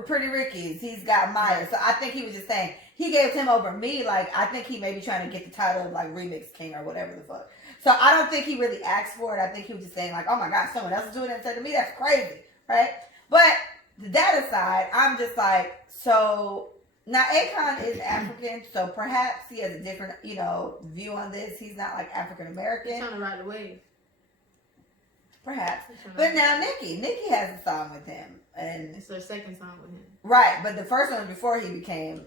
Pretty Ricky's. He's got Myers. So I think he was just saying, he gave him over me. Like, I think he may be trying to get the title of, like, Remix King or whatever the fuck. So I don't think he really asked for it. I think he was just saying, like, oh my God, someone else is doing it instead of me. That's crazy, right? But that aside, I'm just like, so... Now, Akon is African, so perhaps he has a different, view on this. He's not like African American. He's trying to ride the wave. Perhaps. But now Nicky has a song with him. And it's their second song with him. Right, but the first one before he became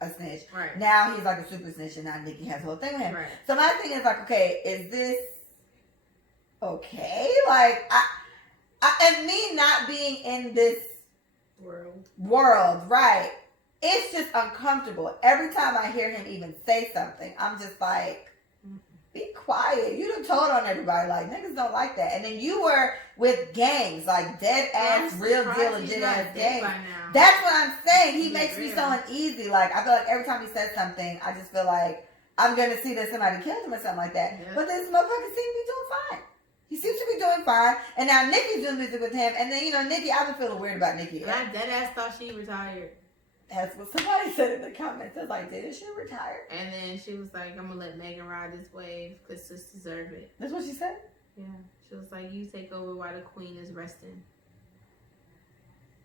a snitch. Right. Now he's like a super snitch, and now Nicky has a whole thing with him. Right. So my thing is like, okay, is this okay? Like, and me not being in this world, right? It's just uncomfortable. Every time I hear him even say something, I'm just like, be quiet. You done told on everybody, like, niggas don't like that. And then you were with gangs, like dead ass, real deal, legit ass gangs. That's what I'm saying. He makes me so uneasy. Like, I feel like every time he says something, I just feel like I'm going to see that somebody killed him or something like that. Yeah. But this motherfucker seems to be doing fine. He seems to be doing fine. And now Nicky's doing music with him. And then, Nicky, I've been feeling weird about Nicky. And I dead ass thought she retired. That's what somebody said in the comments. I was like, didn't she retire? And then she was like, I'm going to let Megan ride this wave because sis deserve it. That's what she said? Yeah. She was like, you take over while the queen is resting.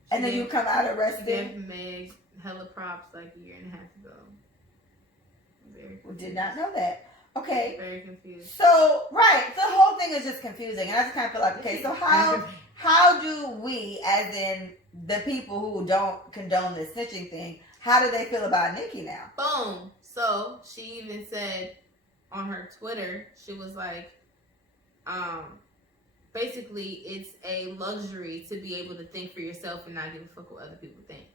And then you come out of resting? She gave Meg hella props like a year and a half ago. Very confused. Did not know that. Okay. Very confused. So, right. The whole thing is just confusing. And I just kind of feel like, okay, so how do we, as in the people who don't condone this snitching thing, how do they feel about Nicky now? Boom. So she even said on her Twitter, she was like, basically it's a luxury to be able to think for yourself and not give a fuck what other people think.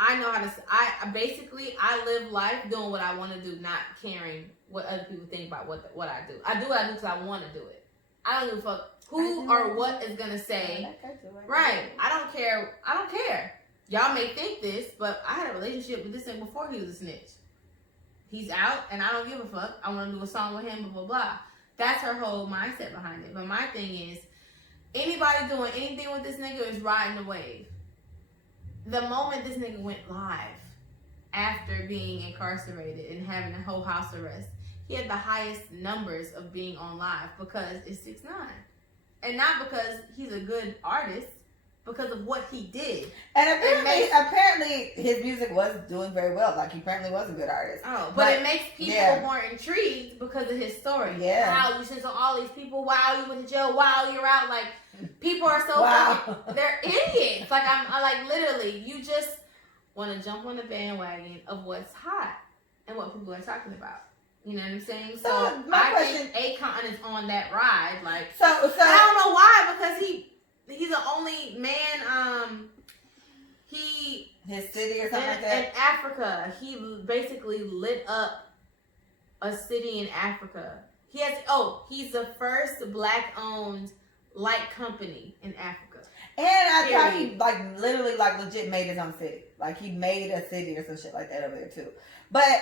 I know how to. I live life doing what I want to do, not caring what other people think about what I do. I do what I do because I want to do it. I don't give a fuck who or what is gonna say. Right. I don't care. Y'all may think this, but I had a relationship with this nigga before he was a snitch. He's out, and I don't give a fuck. I want to do a song with him, blah, blah, blah. That's her whole mindset behind it. But my thing is, anybody doing anything with this nigga is riding the wave. The moment this nigga went live, after being incarcerated and having a whole house arrest, he had the highest numbers of being on live because it's 6ix9ine. And not because he's a good artist, because of what he did. And apparently his music was doing very well. Like, he apparently was a good artist. Oh, but it makes people more intrigued because of his story. Yeah. Wow, you sent on all these people. Wow, you went to jail. Wow, you're out. Like, people are so fucking, they're idiots. Like, I like, literally, you just want to jump on the bandwagon of what's hot and what people are talking about. You know what I'm saying? So I think Akon is on that ride. Like, so I don't know why, because he's the only man, his city or something like that? In Africa. He basically lit up a city in Africa. He's the first black-owned light company in Africa. And I thought he, like, literally, like, legit made his own city. Like, he made a city or some shit like that over there, too. But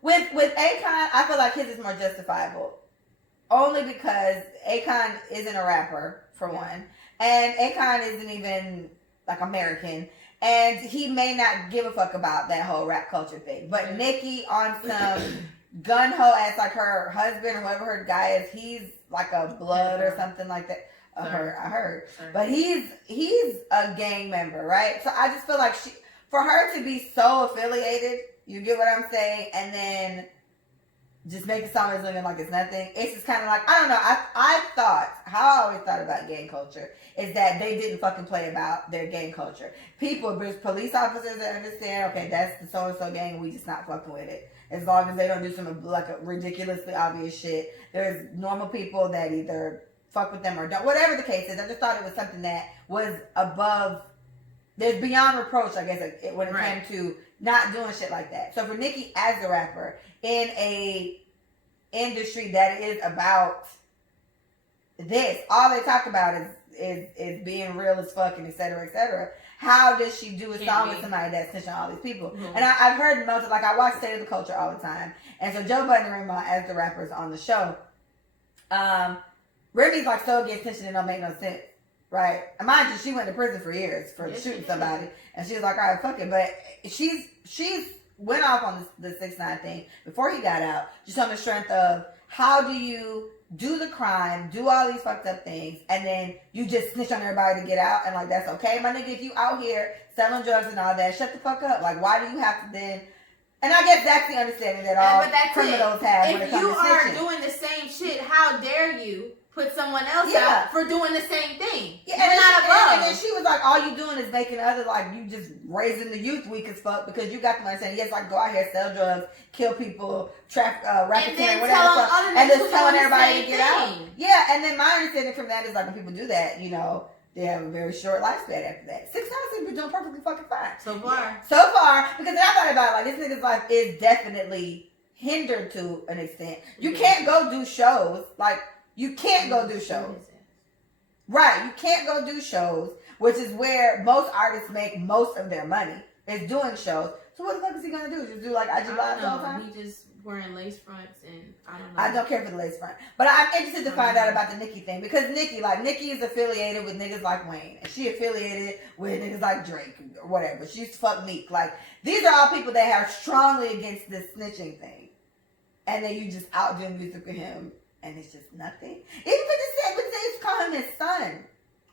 with Akon, I feel like his is more justifiable. Only because Akon isn't a rapper, for one. And Akon isn't even, like, American. And he may not give a fuck about that whole rap culture thing. But Nicki, on some gun-ho ass, like her husband or whoever her guy is, he's like a blood or something like that. I heard. But he's a gang member, right? So I just feel like for her to be so affiliated, you get what I'm saying? And then just make the song looking like it's nothing. It's just kind of like, I don't know. How I always thought about gang culture is that they didn't fucking play about their gang culture. There's police officers that understand, okay, that's the so-and-so gang, we just not fucking with it. As long as they don't do some like a ridiculously obvious shit. There's normal people that either fuck with them or don't. Whatever the case is, I just thought it was something that was above, there's beyond reproach, I guess, when it came to not doing shit like that. So for Nicki as the rapper in a industry that is about this, all they talk about is being real as fuck and et cetera, how does she do a song with somebody that's snitching on all these people? Mm-hmm. And I've heard most of, like, I watch State of the Culture all the time, and so Joe Budden and Remy as the rappers on the show, Remy's like so against snitching it don't make no sense. Right. And mind you, she went to prison for years for shooting somebody. And she was like, all right, fuck it. But she's went off on the 6ix9ine thing before he got out, just on the strength of how do you do the crime, do all these fucked up things, and then you just snitch on everybody to get out, and like, that's okay, my nigga, if you out here selling drugs and all that, shut the fuck up. Like, why do you have to then... And I guess that's the understanding that all criminals have when it comes to snitching. If you are doing the same shit, how dare you put someone else out for doing the same thing? Yeah, and then she was like, all you doing is making other, like, you just raising the youth weak as fuck because you got the money saying, yes, like, go out here, sell drugs, kill people, racketeering, whatever. And just telling everybody to get out. Yeah, and then my understanding from that is, like, when people do that, you know, they have a very short lifespan after that. 6ix9ine seems to be doing perfectly fucking fine. So far. Because then I thought about it, like, this nigga's life is definitely hindered to an extent. You can't go do shows. Like, you can't go do shows. Right. You can't go do shows, which is where most artists make most of their money, is doing shows. So what the fuck is he going to do? Just do, like, IG Lives all the time? He just wearing lace fronts and I don't know. I don't care for the lace front. But I'm interested to find out about the Nicki thing. Because Nicki is affiliated with niggas like Wayne. And she affiliated with niggas like Drake or whatever. She used to fuck Meek. Like, these are all people that are strongly against this snitching thing. And then you just out doing music with him. And it's just nothing. Even they used to call him his son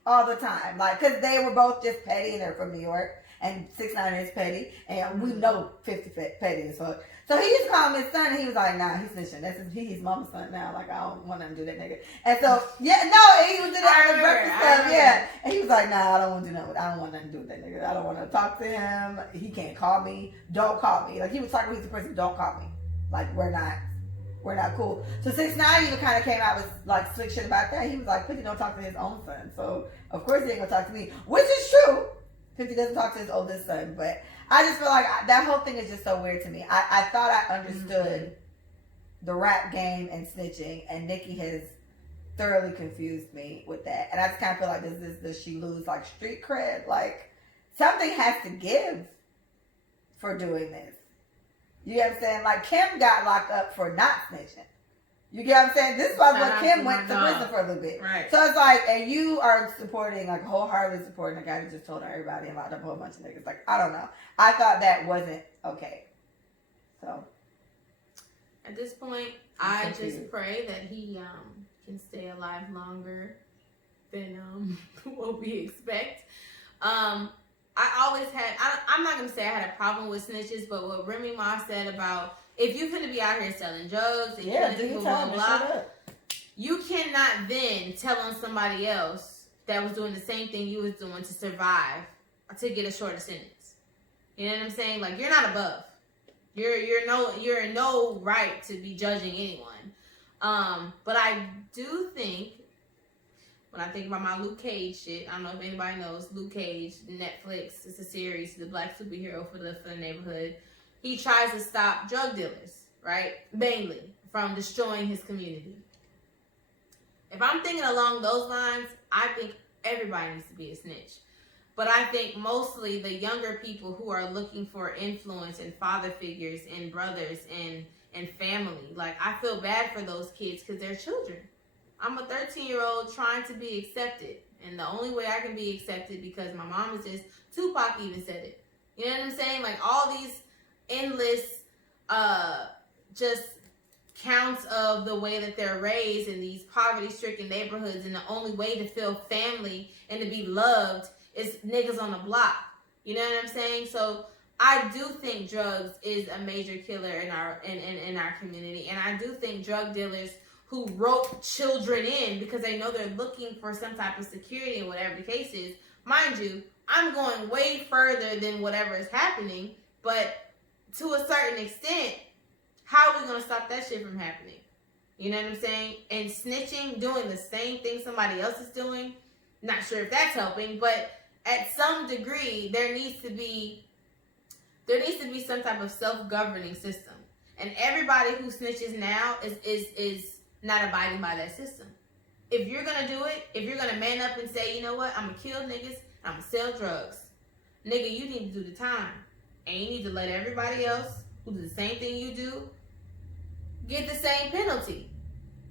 all the time. Like, because they were both just petty and they're from New York. And 6ix9ine is petty. And we know 50 petty as fuck. So he used to call him his son, and he was like, nah, he's snitching. He's mama's son now. Like, I don't want him to do that nigga. And so, he was doing that on the breakfast stuff, yeah. And he was like, nah, I don't want to do nothing. I don't want nothing to do with that nigga. I don't want to talk to him. He can't call me. Don't call me. Like, he was talking to the person, don't call me. Like, we're not cool. So 6ix9ine even kind of came out with, like, slick shit about that. He was like, please don't talk to his own son. So, of course he ain't going to talk to me. Which is true. 50 doesn't talk to his oldest son, but I just feel like that whole thing is just so weird to me. I thought I understood the rap game and snitching, and Nikki has thoroughly confused me with that. And I just kind of feel like does she lose like street cred? Like something has to give for doing this. You get what I'm saying? Like Kim got locked up for not snitching. You get what I'm saying? This was what Kim went to prison for a little bit. Right. So it's like, and you are supporting, like wholeheartedly supporting a guy who just told everybody and locked up a whole bunch of niggas. Like, I don't know. I thought that wasn't okay. So. At this point, I just pray that he can stay alive longer than what we expect. I always had, I'm not going to say I had a problem with snitches, but what Remy Ma said about, if you're going to be out here selling drugs and killing people, blah, blah, you cannot then tell on somebody else that was doing the same thing you was doing to survive to get a shorter sentence. You know what I'm saying? Like, you're not above. You're in no right to be judging anyone. But I do think, when I think about my Luke Cage shit, I don't know if anybody knows Luke Cage, Netflix. It's a series, the black superhero for the neighborhood. He tries to stop drug dealers, right? Mainly from destroying his community. If I'm thinking along those lines, I think everybody needs to be a snitch. But I think mostly the younger people who are looking for influence and father figures and brothers and family. Like, I feel bad for those kids because they're children. I'm a 13-year-old trying to be accepted. And the only way I can be accepted because my mom is this. Tupac even said it. You know what I'm saying? Like, all these endless just counts of the way that they're raised in these poverty-stricken neighborhoods, and the only way to feel family and to be loved is niggas on the block. You know what I'm saying? So I do think drugs is a major killer in our community, and I do think drug dealers who rope children in because they know they're looking for some type of security and whatever the case is. Mind you, I'm going way further than whatever is happening, but to a certain extent, how are we going to stop that shit from happening? You know what I'm saying? And snitching, doing the same thing somebody else is doing, not sure if that's helping, but at some degree, there needs to be some type of self-governing system. And everybody who snitches now is not abiding by that system. If you're going to do it, if you're going to man up and say, you know what, I'm going to kill niggas, I'm going to sell drugs. Nigga, you need to do the time. And you need to let everybody else who do the same thing you do get the same penalty.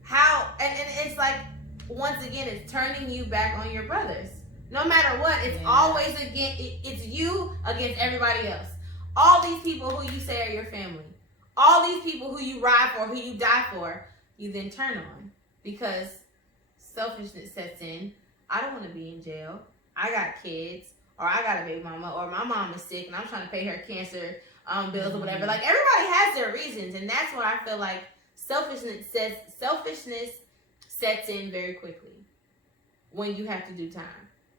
How? And it's like, once again, it's turning you back on your brothers. No matter what, it's always it's you against everybody else. All these people who you say are your family, all these people who you ride for, who you die for, you then turn on because selfishness sets in. I don't want to be in jail. I got kids, or I got a baby mama, or my mom is sick and I'm trying to pay her cancer bills or whatever. Like, everybody has their reasons, and that's what I feel like selfishness sets in very quickly when you have to do time.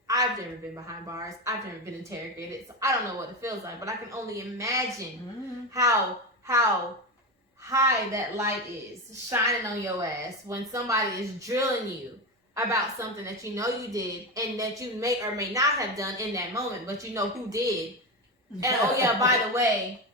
I've never been behind bars. I've never been interrogated, so I don't know what it feels like, but I can only imagine how high that light is shining on your ass when somebody is drilling you about something that you know you did and that you may or may not have done in that moment, but you know who did. And oh yeah, by the way,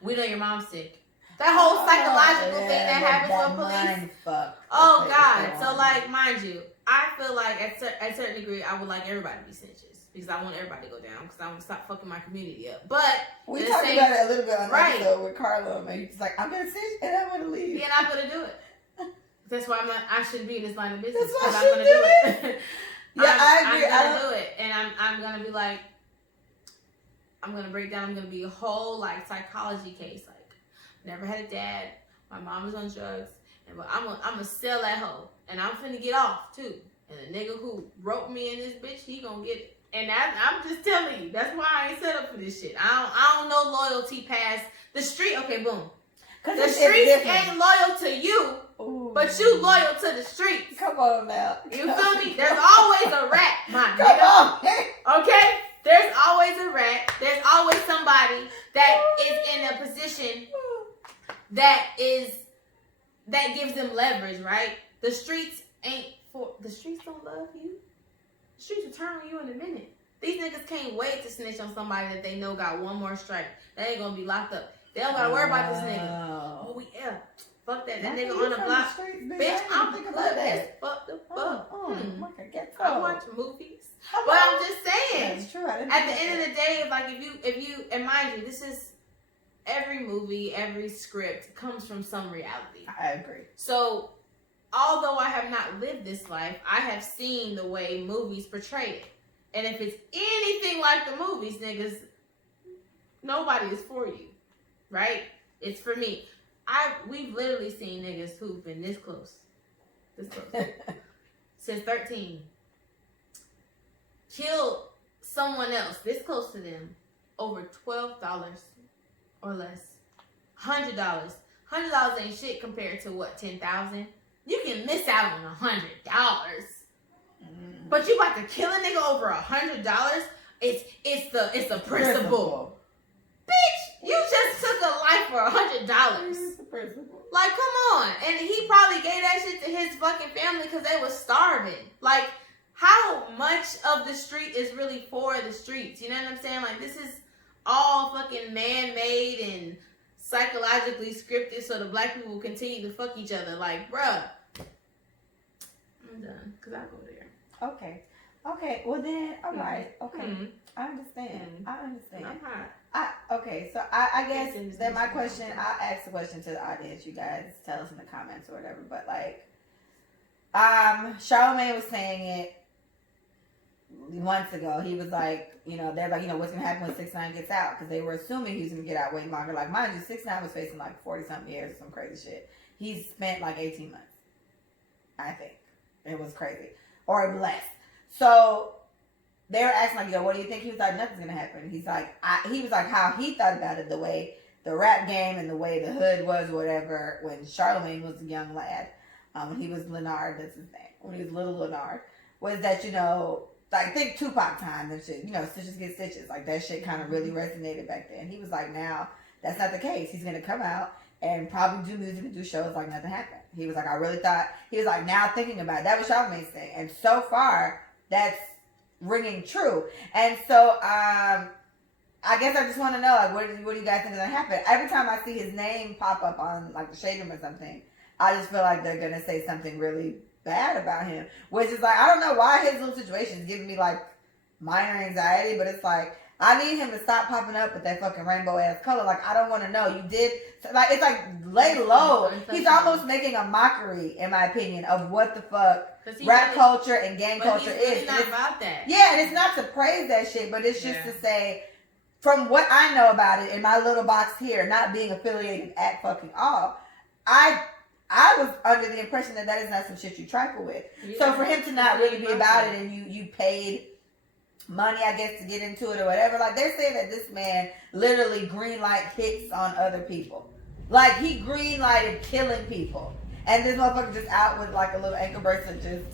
we know your mom's sick. That whole psychological thing that happens with police. Oh God. So like, mind you, I feel like at a certain degree, I would like everybody to be snitches because I want everybody to go down because I want to stop fucking my community up. But we talked about it a little bit on the episode with Carlo, and he's like, I'm gonna snitch and I'm gonna leave. Yeah, and I'm gonna do it. That's why I shouldn't be in this line of business. That's why I'm gonna do it. Yeah, I agree. I'm gonna do it, and I'm gonna be like, I'm gonna break down. I'm gonna be a whole like psychology case. Like, never had a dad. My mom was on drugs, and I'm gonna sell that hoe, and I'm finna get off too. And the nigga who roped me in this bitch, he gonna get it. And I'm just telling you, that's why I ain't set up for this shit. I don't know loyalty past the street. Okay, boom. The streets ain't loyal to you, but you loyal to the streets. Come on now. You feel me? There's always a rat, my nigga. Come on. Okay? There's always a rat. There's always somebody that is in a position that gives them leverage, right? The streets don't love you. The streets will turn on you in a minute. These niggas can't wait to snitch on somebody that they know got one more strike. They ain't gonna be locked up. They don't gotta worry about this nigga. Oh, yeah. Fuck that. That nigga on the block. Bitch, I'm thinking about that. Fuck the fuck. I watch movies. But I'm just saying. That's true. At the end of the day, like if you, and mind you, this is every movie, every script comes from some reality. I agree. So, although I have not lived this life, I have seen the way movies portray it. And if it's anything like the movies, niggas, nobody is for you, right? It's for me. We've literally seen niggas who've been this close, since 13, killed someone else this close to them over $12 or less, $100. $100 ain't shit compared to what, 10,000? You can miss out on $100. But you about to kill a nigga over $100? It's the principle. Bitch, you just took a life for $100. It's the principle. Like, come on. And he probably gave that shit to his fucking family because they was starving. Like, how much of the street is really for the streets? You know what I'm saying? Like, this is all fucking man-made and psychologically scripted so the black people will continue to fuck each other. Like, bruh. I'm done. Because I go there. Okay. Well then, all right. Okay. Mm-hmm. I understand. I'm hot. Okay, so I guess that my question, I'll ask the question to the audience. You guys tell us in the comments or whatever. But like, Charlamagne was saying it months ago. He was like, they're like, what's gonna happen when 6ix9ine gets out? Because they were assuming he was gonna get out way longer. Like, mind you, 6ix9ine was facing like 40-something years or some crazy shit. He's spent like 18 months. I think it was crazy or less. So they were asking like, what do you think? He was like, nothing's gonna happen. He's like, he was like how he thought about it, the way the rap game and the way the hood was, whatever. When Charlamagne was a young lad, when he was Leonard, that's his name. When he was little Leonard, was that like think Tupac time and shit. Stitches get stitches. Like that shit kind of really resonated back then. He was like, now that's not the case. He's gonna come out and probably do music and do shows like nothing happened. He was like, I really thought. He was like, now thinking about it, that was Charlamagne's thing, and so far that's ringing true. And so I guess I just want to know, like, what do you guys think is gonna happen? Every time I see his name pop up on like the Shade Room or something, I just feel like they're gonna say something really bad about him, which is like, I don't know why his little situation is giving me like minor anxiety, but it's like I need him to stop popping up with that fucking rainbow ass color. Like, I don't want to know. You did like, it's like lay low. He's almost making a mockery, in my opinion, of what the fuck rap culture and gang culture is. It's not about that. Yeah, and it's not to praise that shit, but it's just to say, from what I know about it in my little box here, not being affiliated at fucking all, I was under the impression that is not some shit you trifle with. Yeah, so for him to not really be about it, and you paid money, I guess, to get into it or whatever, like they're saying that this man literally greenlight hits on other people. Like he greenlighted killing people. And this motherfucker just out with like a little ankle bracelet just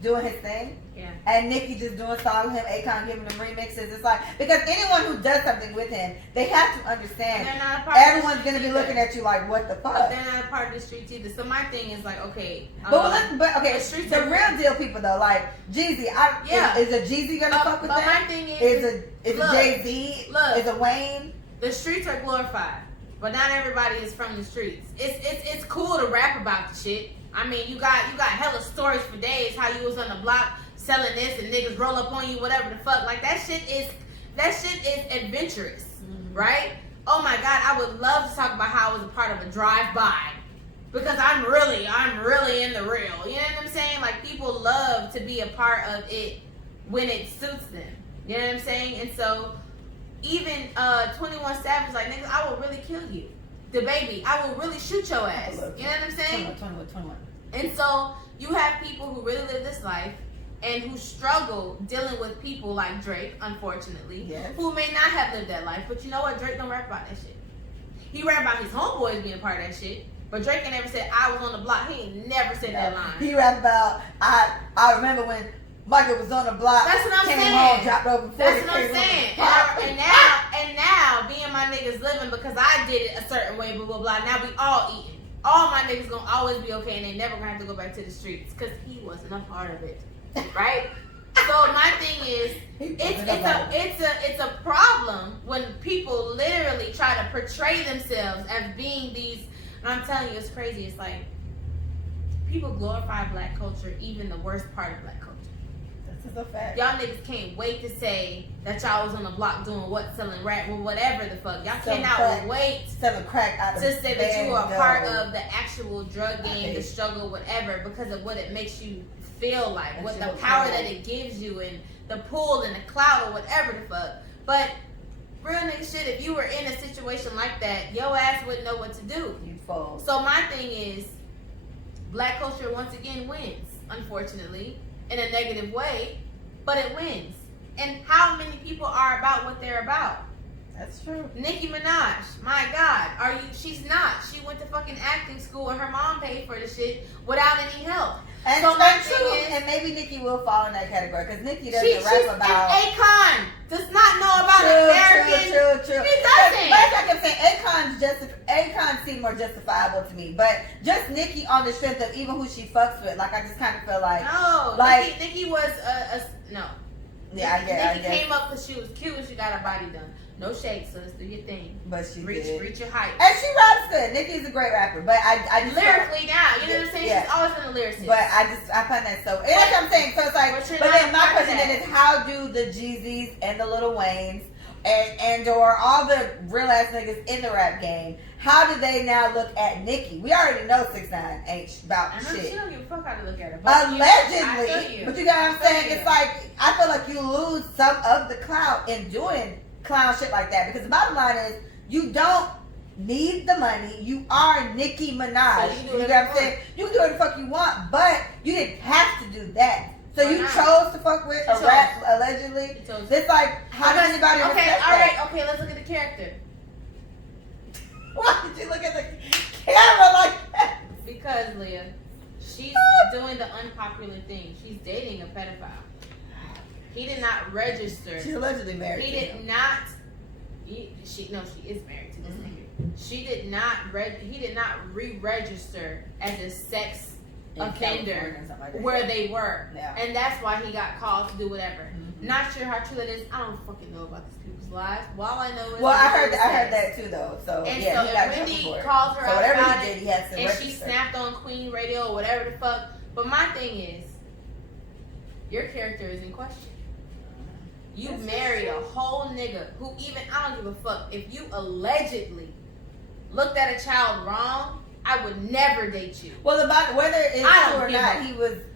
doing his thing. Yeah. And Nicky just doing songs with him, Akon giving them remixes. It's like, because anyone who does something with him, they have to understand everyone's going to be looking at you like, what the fuck? But they're not a part of the streets either. So my thing is like, okay. The real deal people though, like Jeezy, is a Jeezy going to fuck with that? My thing is a Jay-Z? Is a Wayne? The streets are glorified. But not everybody is from the streets. It's cool to rap about the shit. I mean, you got hella stories for days how you was on the block selling this and niggas roll up on you, whatever the fuck. Like that shit is adventurous, right? Oh my God, I would love to talk about how I was a part of a drive-by because I'm really in the real. You know what I'm saying? Like people love to be a part of it when it suits them. You know what I'm saying? And so even 21 Savage, like, niggas, I will really kill you. The baby, I will really shoot your ass. You know what I'm saying? 21. And so you have people who really live this life and who struggle dealing with people like Drake, unfortunately, who may not have lived that life. But you know what? Drake don't rap about that shit. He rap about his homeboys being a part of that shit. But Drake ain't never said, I was on the block. He ain't never said that line. He rap about, I remember when Michael was on the block. That's what I'm saying. Home, dropped over 40. That's what I'm saying. And now, being my niggas living because I did it a certain way, blah, blah, blah. Now we all eating. All my niggas gonna always be okay and they never gonna have to go back to the streets because he wasn't a part of it. Right? So my thing is, it's a problem when people literally try to portray themselves as being these. And I'm telling you, it's crazy. It's like people glorify black culture, even the worst part of black culture. This is a fact. Y'all niggas can't wait to say that y'all was on the block doing what, selling rap, or whatever the fuck. Y'all cannot wait selling crack out to say that you are a part of the actual drug game, the struggle, whatever, because of what it makes you feel like, what the power that it gives you, and the pull and the clout, or whatever the fuck. But real nigga shit, if you were in a situation like that, your ass wouldn't know what to do. You fold. So my thing is, black culture once again wins, unfortunately, in a negative way, but it wins. And how many people are about what they're about? That's true. Nicki Minaj, my God, she's not. She went to fucking acting school and her mom paid for the shit without any help. And so my thing is, and maybe Nicki will fall in that category because Nicki doesn't rap about. And Akon does not know about American. True. He doesn't. But like I'm saying, Akon seemed more justifiable to me. But just Nicki on the strength of even who she fucks with, like I just kind of feel like no, like Nicki was no. Yeah, Nicki came up because she was cute and she got her body done. No shake, sis. Do your thing. But she reach your height. And she raps good. Nicki's a great rapper, but I just lyrically now, you know what I'm saying? Yeah. She's always been a lyricist. But I find that so. And that's what I'm saying. So it's like, but then my question then is, how do the Jeezys and the Lil Waynes and or all the real ass niggas in the rap game, how do they now look at Nicki? We already know 6ix9ine ain't about shit. She don't give a fuck how to look at her. Allegedly, but you know what I'm saying? It's like I feel like you lose some of the clout in doing clown shit like that, because the bottom line is you don't need the money. You are Nicki Minaj. So you know what I'm saying? You can do whatever the fuck you want, but you didn't have to do that. So you chose to fuck with a rap allegedly. It's like, how does anybody respect that? Okay, let's look at the character. Why did you look at the camera like that? Because Leah, she's doing the unpopular thing. She's dating a pedophile. He did not register. She's allegedly married. He did not. She is married to this nigga. She did not. He did not re-register as a sex offender where they were, and that's why he got called to do whatever. Not sure how true that is. I don't fucking know about these people's lives. Well, all I know is I heard that too though. So and yeah, so he got Wendy called her out about it, he had to and register. she snapped on Queen Radio or whatever the fuck. But my thing is, your character is in question. You married a whole nigga who I don't give a fuck. If you allegedly looked at a child wrong, I would never date you. Well, about whether it's true or not,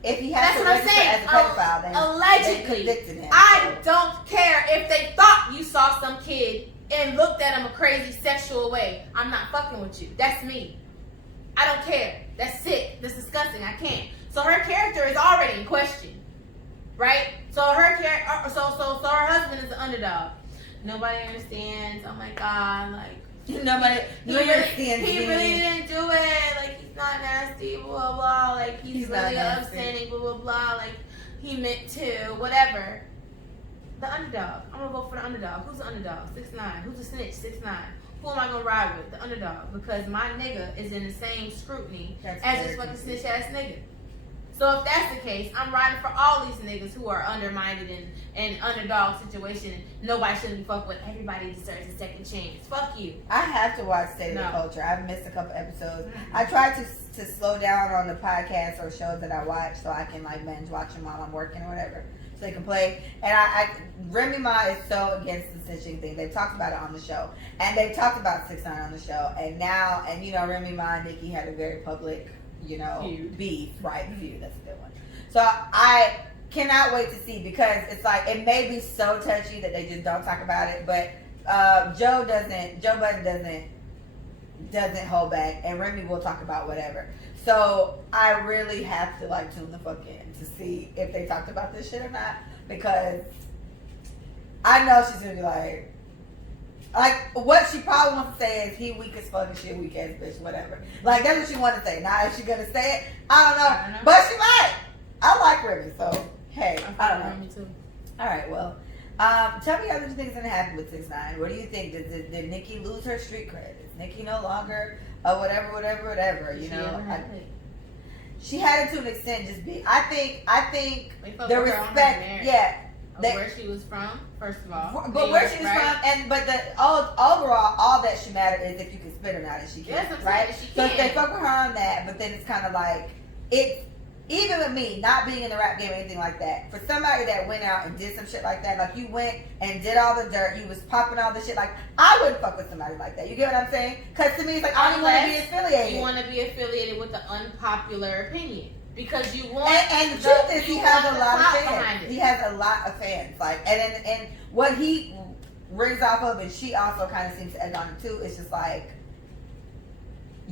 if he has to register as a pedophile, then allegedly, they convicted him. I don't care if they thought you saw some kid and looked at him a crazy sexual way. I'm not fucking with you. That's me. I don't care. That's sick. That's disgusting. I can't. So her character is already in question. Right? So her so her husband is the underdog. Nobody understands. Oh my God, like nobody understands. He really didn't do it. Like he's not nasty, blah blah blah. Like he's really upstanding, blah blah blah. Like he meant to, whatever. The underdog. I'm gonna vote for the underdog. Who's the underdog? 6ix9ine. Who's the snitch? 6ix9ine. Who am I gonna ride with? The underdog, because my nigga is in the same scrutiny as this fucking snitch ass nigga. So if that's the case, I'm riding for all these niggas who are undermined in underdog situation. Nobody shouldn't be fucked with. Everybody deserves a second chance. Fuck you. I have to watch State of the Culture. I've missed a couple episodes. I try to slow down on the podcasts or shows that I watch so I can like binge watch them while I'm working or whatever, so they can play. And Remy Ma is so against the snitching thing. They've talked about it on the show, and they've talked about 6ix9ine on the show. And you know, Remy Ma and Nicki had a very public, you know, beef, right? Feud, that's a good one. So I cannot wait to see, because it's like, it may be so touchy that they just don't talk about it, but Joe Budden doesn't hold back, and Remy will talk about whatever. So I really have to like tune the fuck in to see if they talked about this shit or not, because I know she's gonna be like what she probably wants to say is he weak as fuck and shit, weak ass bitch, whatever. Like that's what she wants to say. Now is she gonna say it? I don't know. But she might. I like Remy, so hey, I don't know. Remy too. All right, well, tell me other things that happened with 6ix9ine. What do you think? Did Nicki lose her street cred? Is Nicki no longer whatever? You know, she had it to an extent. Just be. I think the respect. Where she was from, first of all. But where she was from, but overall, all that should matter is if you can spit or not, and she can, right? So if they fuck with her on that, but then it's kind of like it's even with me not being in the rap game or anything like that. For somebody that went out and did some shit like that, like you went and did all the dirt, you was popping all the shit. Like I wouldn't fuck with somebody like that. You get what I'm saying? Because to me, it's like I don't want to be affiliated. You want to be affiliated with the unpopular opinion. Because you want, and the truth is, he has a lot of fans. He has a lot of fans. Like, and what he rings off of, and she also kind of seems to egg on it too. It's just like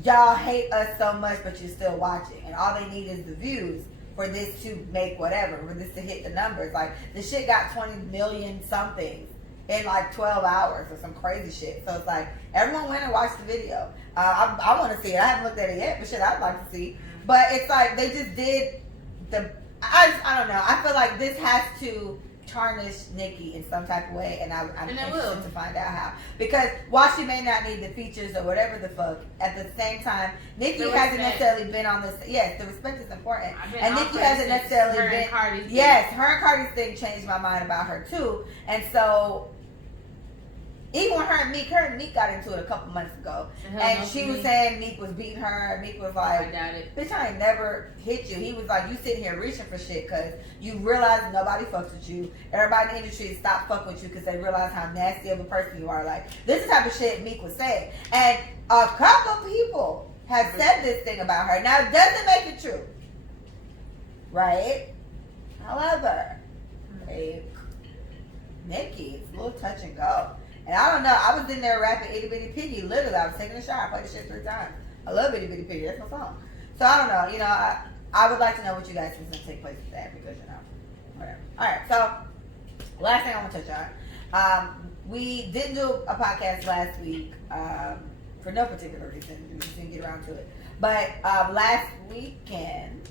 y'all hate us so much, but you're still watching, and all they need is the views for this to make whatever, for this to hit the numbers. Like the shit got 20 million something in like 12 hours or some crazy shit. So it's like everyone went and watched the video. I want to see it. I haven't looked at it yet, but shit, I'd like to see. But it's like they just did I don't know. I feel like this has to tarnish Nicki in some type of way, and I'm interested to find out how. Because while she may not need the features or whatever the fuck, at the same time, Nicki hasn't necessarily been on this. Yes, the respect is important, and Nicki hasn't necessarily been. Yes, her and Cardi's thing changed my mind about her too, and so. Even when her and Meek got into it a couple months ago. And she was saying Meek was beating her. And Meek was like, I doubt it. Bitch, I ain't never hit you. He was like, you sitting here reaching for shit because you realize nobody fucks with you. Everybody in the industry stopped fucking with you because they realize how nasty of a person you are. Like, this is the type of shit Meek was saying. And a couple people have said this thing about her. Now, it doesn't make it true. Right? However, Nicki, it's a little touch and go. And I don't know, I was in there rapping Itty Bitty Piggy. Literally, I was taking a shower. I played the shit 3 times. I love Itty Bitty Piggy. That's my song. So I don't know. You know, I would like to know what you guys think is going to take place with that because, you know, whatever. All right, so last thing I want to touch on. We didn't do a podcast last week for no particular reason. We just didn't get around to it. But last weekend,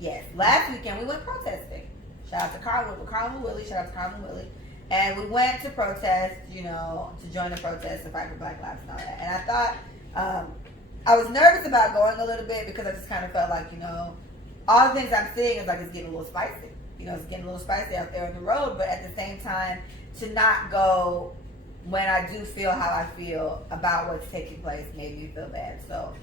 we went protesting. Shout out to Carl Willie. Shout out to Carl Willie. And we went to protest, you know, to join the protest to fight for Black Lives and all that. And I thought, I was nervous about going a little bit because I just kind of felt like, you know, all the things I'm seeing is like it's getting a little spicy. You know, it's getting a little spicy out there on the road. But at the same time, to not go when I do feel how I feel about what's taking place made me feel bad. So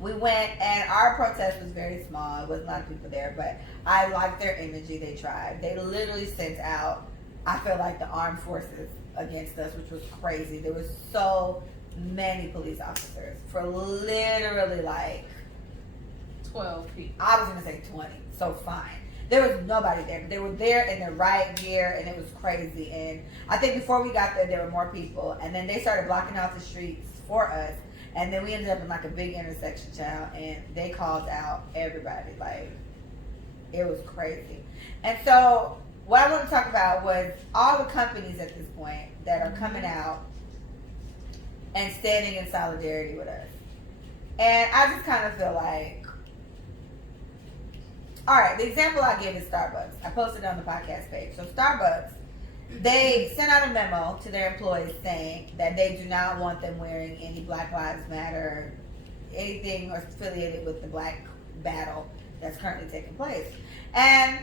we went, and our protest was very small. It wasn't a lot of people there, but I liked their energy. They tried. They literally sent out, I feel like, the armed forces against us, which was crazy. There was so many police officers for literally like 12 people. I was gonna say 20, so fine. There was nobody there. They were there in their right gear, and it was crazy. And I think before we got there were more people, and then they started blocking out the streets for us. And then we ended up in like a big intersection, child, and they called out everybody. Like, it was crazy. And so what I want to talk about was all the companies at this point that are coming out and standing in solidarity with us. And I just kind of feel like, all right, the example I give is Starbucks. I posted it on the podcast page. So Starbucks, they sent out a memo to their employees saying that they do not want them wearing any Black Lives Matter, anything affiliated with the Black battle that's currently taking place. And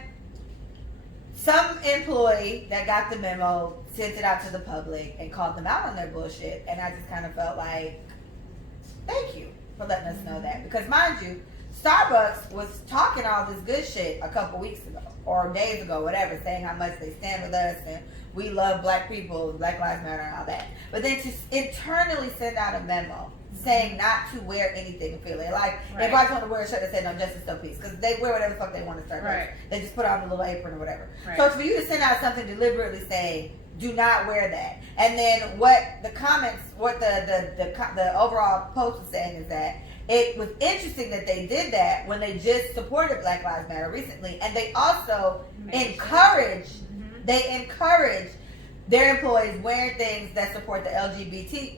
some employee that got the memo sent it out to the public and called them out on their bullshit. And I just kind of felt like, thank you for letting us know that. Because mind you, Starbucks was talking all this good shit a couple weeks ago or days ago, whatever, saying how much they stand with us and we love Black people, Black Lives Matter and all that. But then to internally send out a memo saying not to wear anything affiliated. Like, if I want to wear a shirt that said no justice, no peace, because they wear whatever the fuck they want to Starbucks. Right. They just put on a little apron or whatever. Right. So for you to send out something deliberately saying, do not wear that. And then what the comments, what the overall post was saying is that it was interesting that they did that when they just supported Black Lives Matter recently, and they also encouraged their employees wearing things that support the LGBTQ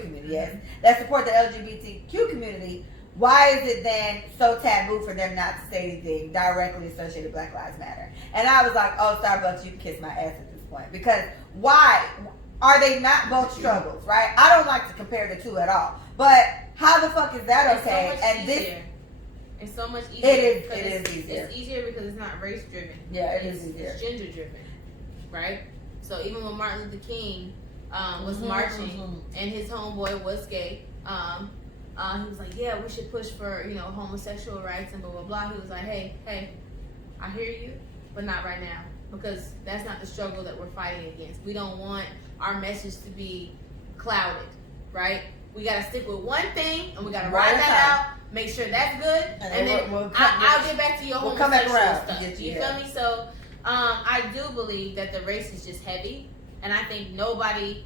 community. Yes, that support the LGBTQ community. Why is it then so taboo for them not to say anything directly associated with Black Lives Matter? And I was like, oh, Starbucks, you can kiss my ass at this point. Because why? are they not both struggles, right? I don't like to compare the two at all. But how the fuck is that okay? It's so much easier. It's so much easier. It is easier. It's easier because it's not race driven. Yeah, it's easier. It's gender driven, right? So even when Martin Luther King was marching and his homeboy was gay, he was like, yeah, we should push for, you know, homosexual rights and blah, blah, blah. He was like, hey, I hear you, but not right now. Because that's not the struggle that we're fighting against. We don't want our message to be clouded, right? We got to stick with one thing, and we got to ride that out, make sure that's good, and then I'll get back to your homosexual stuff. You feel me? So I do believe that the race is just heavy, and I think nobody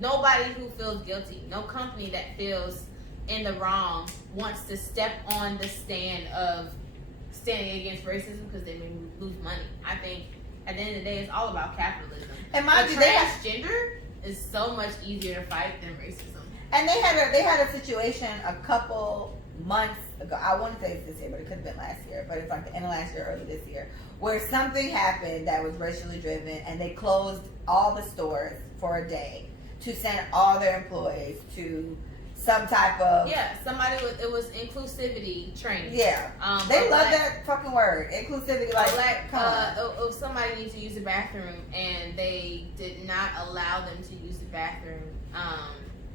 who feels guilty, no company that feels in the wrong wants to step on the stand of standing against racism because they may lose money. I think at the end of the day, it's all about capitalism. And mind you, transgender is so much easier to fight than racism. And they had a situation a couple months ago. I want to say it's this year, but it could have been last year. But it's like the end of last year, early this year, where something happened that was racially driven, and they closed all the stores for a day to send all their employees to some type of it was inclusivity training. Yeah, they love that fucking word, inclusivity. Like, if somebody needs to use the bathroom and they did not allow them to use the bathroom,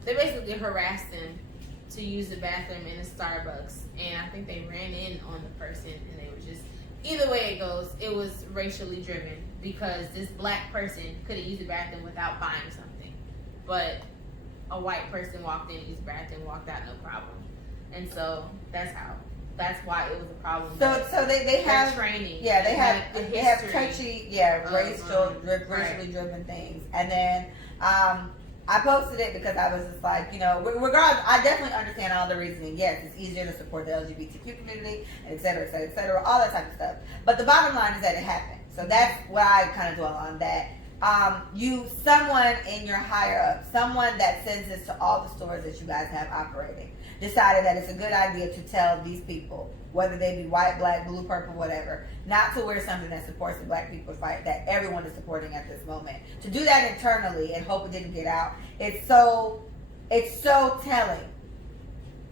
they basically harassed them to use the bathroom in a Starbucks, and I think they ran in on the person, and they were just, either way it goes, it was racially driven because this black person could have used the bathroom without buying something, but a white person walked in, used the bathroom, walked out, no problem. And so that's why it was a problem. So they have training. Yeah, they have touchy, racially driven things. And then I posted it because I was just like, you know, regardless, I definitely understand all the reasoning. Yes, it's easier to support the LGBTQ community, et cetera, et cetera, et cetera, all that type of stuff. But the bottom line is that it happened. So that's what I kind of dwell on, that someone in your higher up, someone that sends this to all the stores that you guys have operating, decided that it's a good idea to tell these people, whether they be white, black, blue, purple, whatever, not to wear something that supports the black people's fight that everyone is supporting at this moment. To do that internally and hope it didn't get out, it's so telling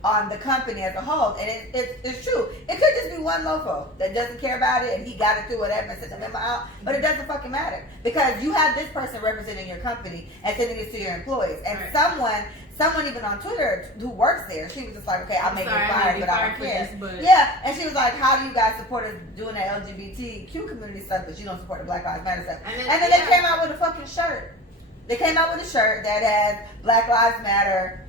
on the company as a whole. And it's true. It could just be one mofo that doesn't care about it and he got it through whatever and sent the memo out, but it doesn't fucking matter because you have this person representing your company and sending it to your employees. And someone even on Twitter who works there, she was just like, okay, I'll make you fired, but I don't care. Yeah, and she was like, how do you guys support us doing that LGBTQ community stuff, but you don't support the Black Lives Matter stuff? And then they came out with a fucking shirt. They came out with a shirt that has Black Lives Matter.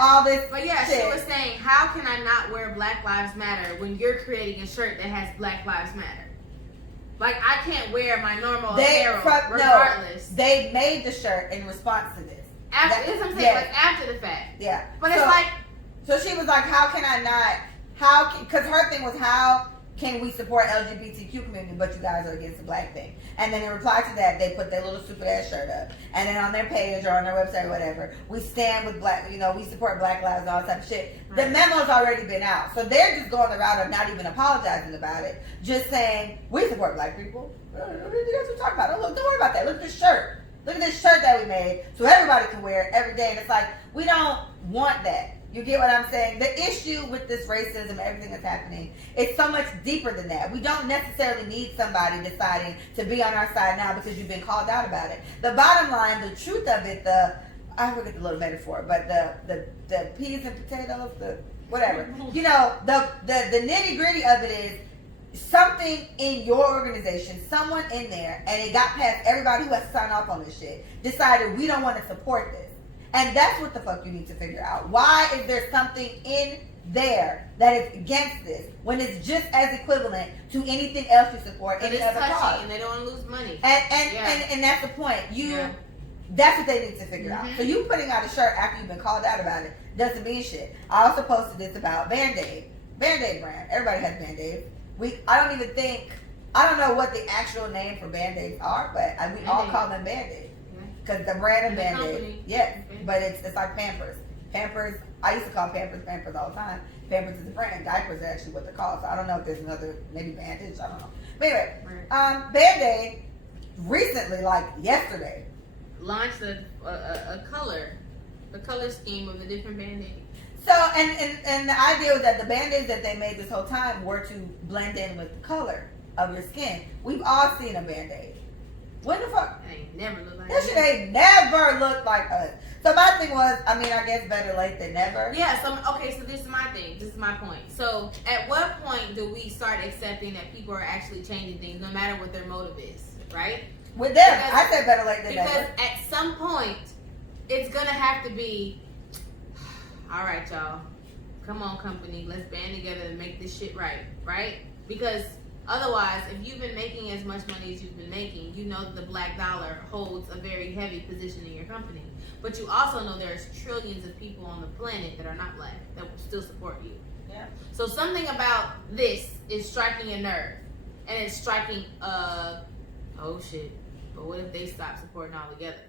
All this shit. She was saying, how can I not wear Black Lives Matter when you're creating a shirt that has Black Lives Matter? Like, I can't wear my normal apparel regardless. No, they made the shirt in response to this. That's what I'm saying, like after the fact. Yeah. But it's like... So she was like, how can I not... Because her thing was, how can we support LGBTQ community, but you guys are against the black thing? And then in reply to that, they put their little stupid ass shirt up. And then on their page or on their website or whatever, we stand with black, you know, we support Black Lives and all that type of shit. Right. The memo's already been out. So they're just going the route of not even apologizing about it. Just saying, we support black people. What are you guys talking about? Don't worry about that. Look at this shirt. Look at this shirt that we made so everybody can wear it every day. And it's like, we don't want that. You get what I'm saying? The issue with this racism and everything that's happening is so much deeper than that. We don't necessarily need somebody deciding to be on our side now because you've been called out about it. The bottom line, the truth of it, I forget the little metaphor, but the peas and potatoes, the whatever. You know, the nitty gritty of it is something in your organization, someone in there, and it got past everybody who has signed off on this shit, decided we don't want to support this. And that's what the fuck you need to figure out. Why is there something in there that is against this when it's just as equivalent to anything else you support, any other cause? And they don't want to lose money. And that's the point. That's what they need to figure out. So you putting out a shirt after you've been called out about it doesn't mean shit. I also posted this about Band-Aid brand. Everybody has Band-Aids. I don't know what the actual name for Band-Aids are, but we all call them Band-Aids. Because the brand of Band-Aid, yes, but it's like Pampers. Pampers, I used to call Pampers all the time. Pampers is the brand. Diapers are actually what they're called. So I don't know if there's another, maybe Bandage, I don't know. But anyway, Band-Aid recently, like yesterday, launched a color scheme of the different Band-Aids. So, and the idea was that the Band-Aids that they made this whole time were to blend in with the color of your skin. We've all seen a Band-Aid. When the fuck? It ain't never looked like That shit ain't never looked like us. So my thing was, I mean, I guess better late than never. Yeah, so this is my thing. This is my point. So at what point do we start accepting that people are actually changing things no matter what their motive is, right? With them, I said better late than never. Because at some point, it's going to have to be, all right, y'all, come on, company, let's band together and make this shit right? Because otherwise, if you've been making as much money as you've been making, you know that the black dollar holds a very heavy position in your company. But you also know there's trillions of people on the planet that are not black that will still support you. Yeah. So something about this is striking a nerve. And it's striking oh shit, but what if they stop supporting altogether?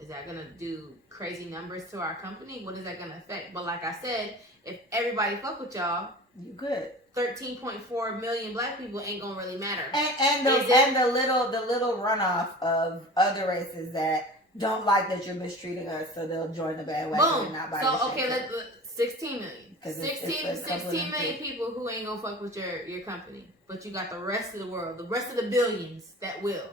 Is that gonna do crazy numbers to our company? What is that gonna affect? But like I said, if everybody fuck with y'all, you good. 13.4 million black people ain't gonna really matter. And the little runoff of other races that don't like that you're mistreating us, so they'll join the bandwagon. Boom. And not buy So the okay, shit. 16 million. 16 16 million people who ain't gonna fuck with your company. But you got the rest of the world, the rest of the billions that will.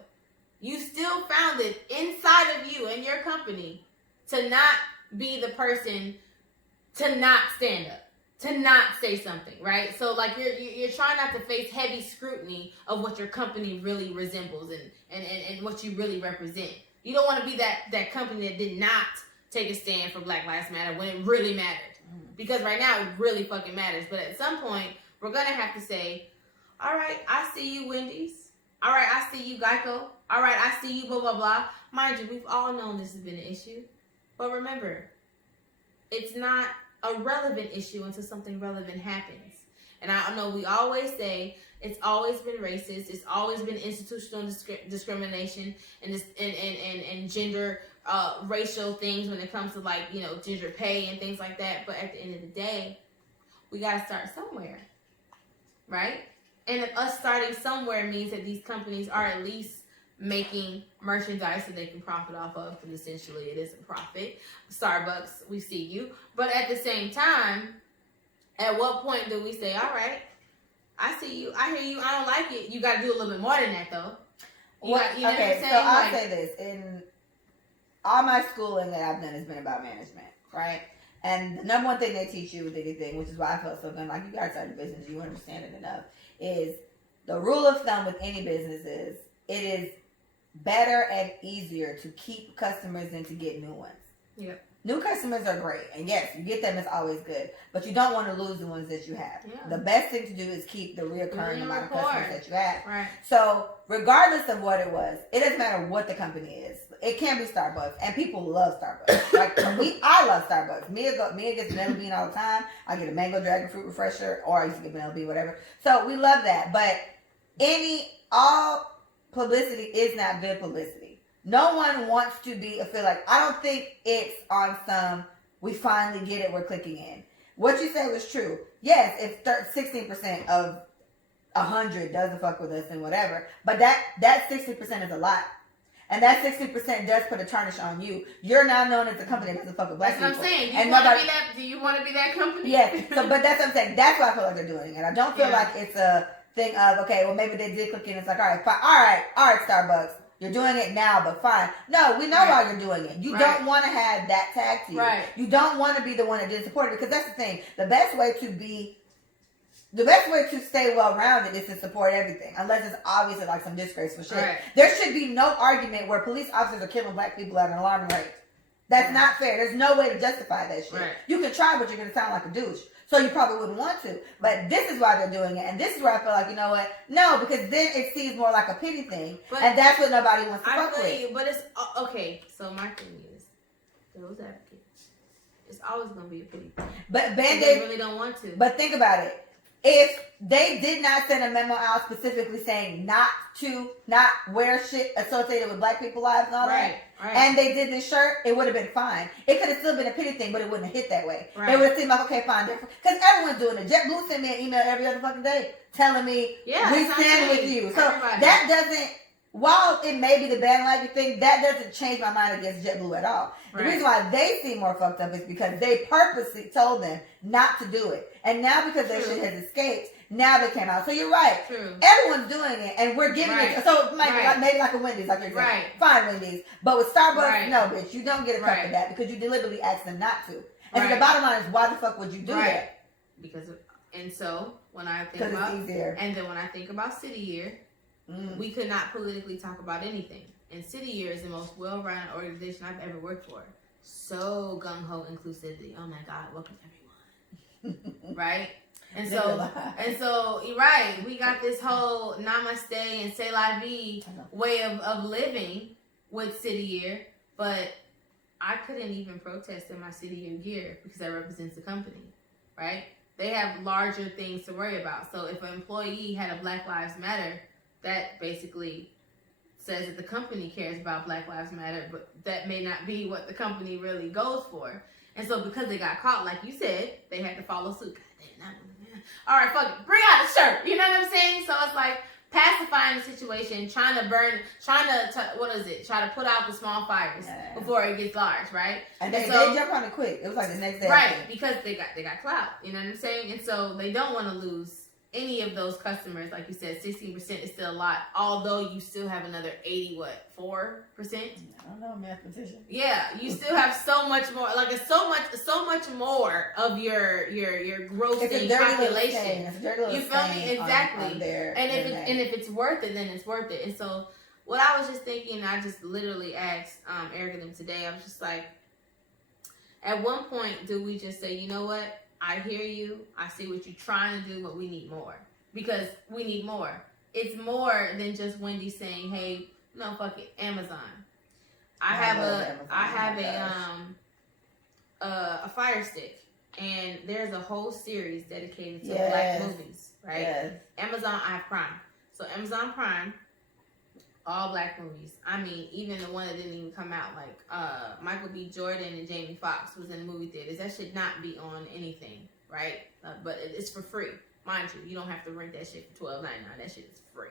You still found it inside of you and your company to not be the person to not stand up, to not say something, right? So like you're trying not to face heavy scrutiny of what your company really resembles and what you really represent. You don't want to be that company that did not take a stand for Black Lives Matter when it really mattered. Because right now it really fucking matters. But at some point, we're going to have to say, all right, I see you, Wendy's. All right, I see you, Geico. All right, I see you, blah, blah, blah. Mind you, we've all known this has been an issue. But remember, it's not a relevant issue until something relevant happens. And I know we always say it's always been racist. It's always been institutional discrimination and gender racial things when it comes to like, you know, gender pay and things like that. But at the end of the day, we got to start somewhere, right? And if us starting somewhere means that these companies are at least making merchandise that they can profit off of, because essentially it is a profit. Starbucks, we see you. But at the same time, at what point do we say, all right, I see you, I hear you, I don't like it. You got to do a little bit more than that, though. Okay, so I'll say this. In all my schooling that I've done has been about management, right? And the number one thing they teach you with anything, which is why I felt so good, like you guys started a business, you understand it enough, is the rule of thumb with any business is it is better and easier to keep customers than to get new ones. Yep. New customers are great, and yes, you get them, it's always good, but you don't want to lose the ones that you have. Yeah. The best thing to do is keep the reoccurring amount of customers that you have. Right. So regardless of what it was, it doesn't matter what the company is. It can be Starbucks, and people love Starbucks. Like I love Starbucks. Mia gets vanilla bean all the time. I get a mango dragon fruit refresher, or I used to get vanilla bean, whatever. So we love that, but all publicity is not good publicity. No one wants to feel like, I don't think it's on some, we finally get it, we're clicking in. What you said was true. Yes, if 16% of 100 doesn't fuck with us and whatever, but that 60% is a lot. And that 60% does put a tarnish on you. You're now known as a company that doesn't fuck with black people. That's what I'm saying. Do you want to be that company? Yes. So, but that's what I'm saying. That's what I feel like they're doing. And I don't feel like it's a thing of, okay, well, maybe they did click in. It's like, all right, fine. All right, Starbucks. You're doing it now, but fine. No, we know why you're doing it. You don't want to have that tag to you. Right. You don't want to be the one that didn't support it, because that's the thing. The best way to stay well-rounded is to support everything, unless it's obviously like some disgraceful shit. Right. There should be no argument where police officers are killing black people at an alarming rate. That's not fair. There's no way to justify that shit. Right. You can try, but you're going to sound like a douche. So you probably wouldn't want to. But this is why they're doing it. And this is where I feel like, you know what? No, because then it seems more like a pity thing. But and that's what nobody wants to fuck with. But it's, okay, so my thing is, those advocates, it's always going to be a pity thing. But Band-Aid really don't want to. But think about it. If they did not send a memo out specifically saying not wear shit associated with black people's lives and all that, and they did this shirt, it would have been fine. It could have still been a pity thing, but it wouldn't have hit that way. Right. It would have seemed like, okay, fine, because everyone's doing it. JetBlue sent me an email every other fucking day telling me we stand with you. So that doesn't while it may be the bandwagon thing, that doesn't change my mind against JetBlue at all. The reason why they seem more fucked up is because they purposely told them not to do it. And now because their shit has escaped, now they came out. So you're right. True. Everyone's doing it, and we're giving it. So maybe like a Wendy's, like you're saying. Fine, Wendy's. But with Starbucks, no, bitch. You don't get a cup of that because you deliberately asked them not to. And so the bottom line is, why the fuck would you do that? Because, and so when I think about, it's easier. And then when I think about City Year, we could not politically talk about anything. And City Year is the most well-run organization I've ever worked for. So gung-ho inclusivity. Oh my God, welcome everyone. Right? And so, you're right. We got this whole namaste and say la vie way of living with City Year, but I couldn't even protest in my City Year gear because that represents the company, right? They have larger things to worry about. So if an employee had a Black Lives Matter, that basically says that the company cares about Black Lives Matter, but that may not be what the company really goes for. And so because they got caught, like you said, they had to follow suit. God damn, all right, fuck it, bring out the shirt. You know what I'm saying? So it's like pacifying the situation, trying to try to put out the small fires before it gets large, right? And they jump on it quick. It was like the next day. Right, because they got clout. You know what I'm saying? And so they don't want to lose any of those customers. Like you said, 16% is still a lot, although you still have another 4%? I don't know, mathematician. Yeah, you still have so much more, like it's so much more of your grossing population. You feel me? Exactly. And if it's worth it, then it's worth it. And so what I was just thinking, I just literally asked Eric and them today, I was just like, at one point, do we just say, you know what? I hear you. I see what you're trying to do, but we need more. Because we need more. It's more than just Wendy saying, hey, no, fuck it, Amazon. I have a Fire Stick, and there's a whole series dedicated to Black movies, right? Yes. Amazon, I have Prime. So Amazon Prime, all Black movies. I mean, even the one that didn't even come out, like Michael B. Jordan and Jamie Foxx was in the movie theaters. That should not be on anything, right? But it's for free. Mind you, you don't have to rent that shit for $12.99. That shit is free.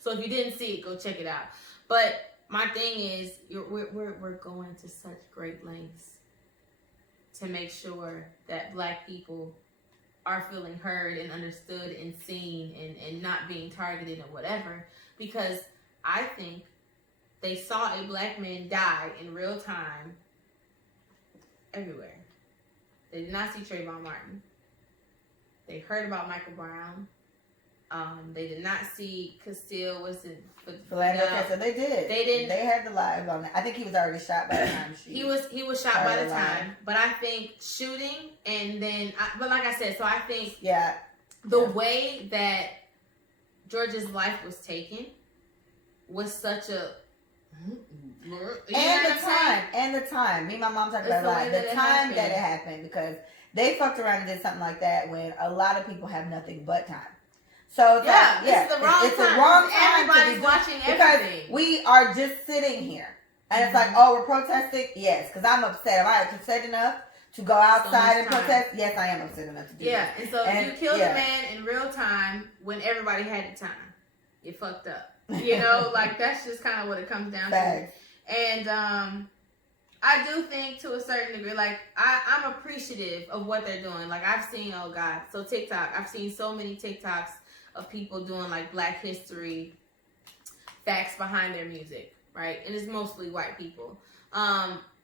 So if you didn't see it, go check it out. But my thing is, we're going to such great lengths to make sure that Black people are feeling heard and understood and seen and not being targeted or whatever, because I think they saw a Black man die in real time everywhere. They did not see Trayvon Martin. They heard about Michael Brown. They did not see Castile. Philando Castile. They did. They didn't. They had the live on that. I think he was already shot by the time he was shot by the time. But I think shooting and then. But like I said, so I think the way that George's life was taken was such a. And the time. Me and my mom talked about it. The time that it happened, because they fucked around and did something like that when a lot of people have nothing but time. So it's it's the wrong time. Everybody's watching everything. Because we are just sitting here. And it's like, oh, we're protesting? Yes, because I'm upset. Am I upset enough to go outside and protest? Yes, I am upset enough to do that. Yeah, and so you killed a man in real time when everybody had the time. You fucked up. You know, like that's just kind of what it comes down to. And I do think to a certain degree, like I'm appreciative of what they're doing. Like I've seen, oh God, so TikTok, I've seen so many TikToks of people doing like Black history facts behind their music, right? And it's mostly white people.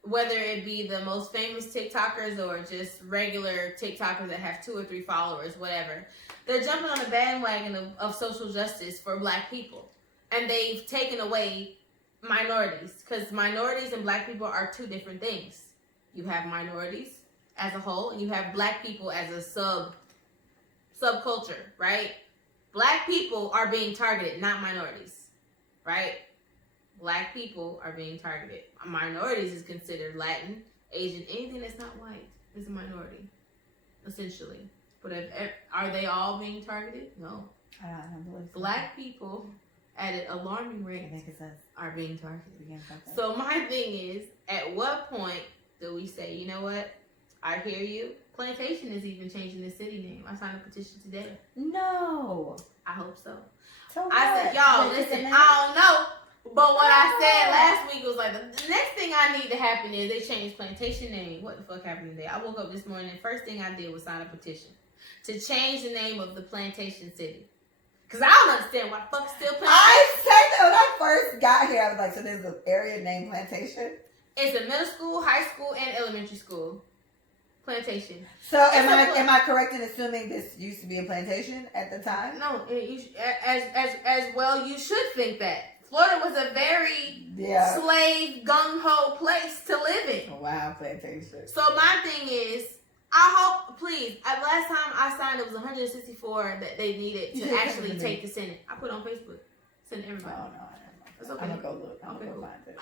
Whether it be the most famous TikTokers or just regular TikTokers that have 2 or 3 followers, whatever. They're jumping on the bandwagon of social justice for Black people. And they've taken away minorities, because minorities and Black people are 2 different things. You have minorities as a whole, and you have Black people as a subculture, right? Black people are being targeted, not minorities, right? Black people are being targeted. Minorities is considered Latin, Asian, anything that's not white is a minority, essentially. But are they all being targeted? No. Black people at an alarming rate are being targeted. So my thing is, at what point do we say, you know what? I hear you. Plantation is even changing the city name. I signed a petition today. No. I hope so. So I said, y'all, listen, I don't know. But what I said last week was like, the next thing I need to happen is they changed plantation name. What the fuck happened today? I woke up this morning, first thing I did was sign a petition to change the name of the plantation city. Because I don't understand why the fuck still plantation. I said that when I first got here, I was like, so there's an area named Plantation? It's a middle school, high school, and elementary school. Plantation. So am I correct in assuming this used to be a plantation at the time? No, as well you should think that. Florida was a very slave gung-ho place to live in. Wow, plantation. So my thing is, I hope, please, last time I signed it was 164 that they needed to actually take the Senate. I put it on Facebook. Send everybody. Oh, no. It's okay. I'm going to go look. I'm going to go find it.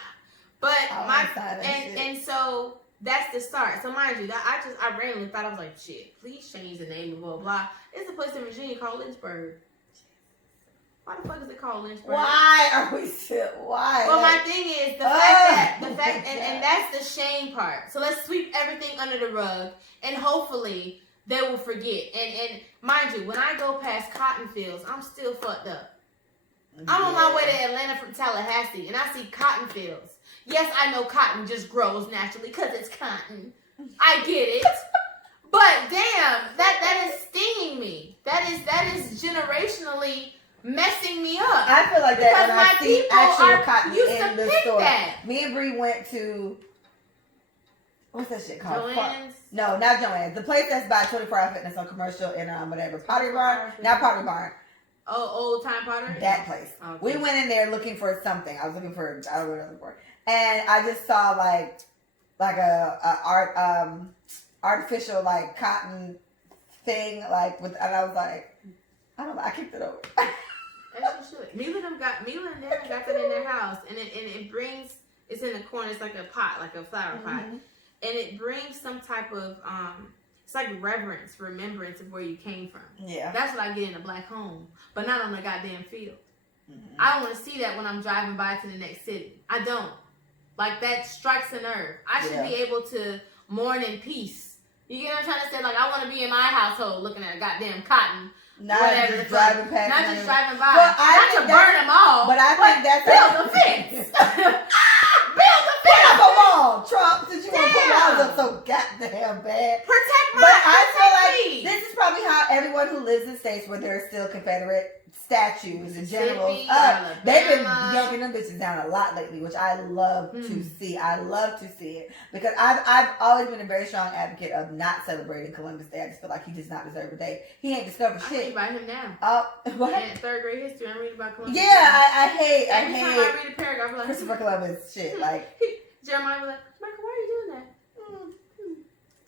But and so that's the start. So mind you, I randomly thought, I was like, shit, please change the name of blah blah. It's a place in Virginia called Lynchburg. Why the fuck is it called Lynchburg? Why are we still? Why? Well, my thing is the fact and that's the shame part. So let's sweep everything under the rug, and hopefully they will forget. And mind you, when I go past cotton fields, I'm still fucked up. I'm on my way to Atlanta from Tallahassee, and I see cotton fields. Yes, I know cotton just grows naturally because it's cotton. I get it. But damn, that is stinging me. That is generationally messing me up. I feel like that when I see actual cotton in the store. That. Me and Bree went to, what's that shit called? Joann's? No, not Joann's. The place that's by 24-Hour Fitness on Commercial in whatever. Pottery Barn? Not Pottery Barn. Oh, Old Time Pottery? That place. Okay. We went in there looking for something. I was looking for, I don't know what I was looking for. And I just saw like a artificial like cotton thing and I was like, I don't know, I kicked it over. As you should. Mila and them got that in their house, and it brings, it's in the corner. It's like a pot, like a flower pot, and it brings some type of it's like reverence, remembrance of where you came from. Yeah, that's what I get in a black home, but not on the goddamn field. I don't want to see that when I'm driving by to the next city. I don't. Like, that strikes a nerve. I should be able to mourn in peace. You get what I'm trying to say? Like, I want to be in my household looking at a goddamn cotton. Not just driving past. Not just driving by. Well, not to burn them all. But I think that's build a fence. Build a fence. Put up a wall, Trump. Since you want to put walls up so goddamn bad. Protect my. But I feel like this is probably how everyone who lives in states where there are still Confederate statues and generals up. They've been yanking them bitches down a lot lately, which I love to see. I love to see it because I've always been a very strong advocate of not celebrating Columbus Day. I just feel like he does not deserve a day. He ain't discovered shit. I read about him now. What? In third grade history, I'm reading about Columbus. Yeah, I hate. Every time I read a paragraph, I'm like, Christopher Columbus shit. Like Jeremiah was like, Michael, why are you doing that?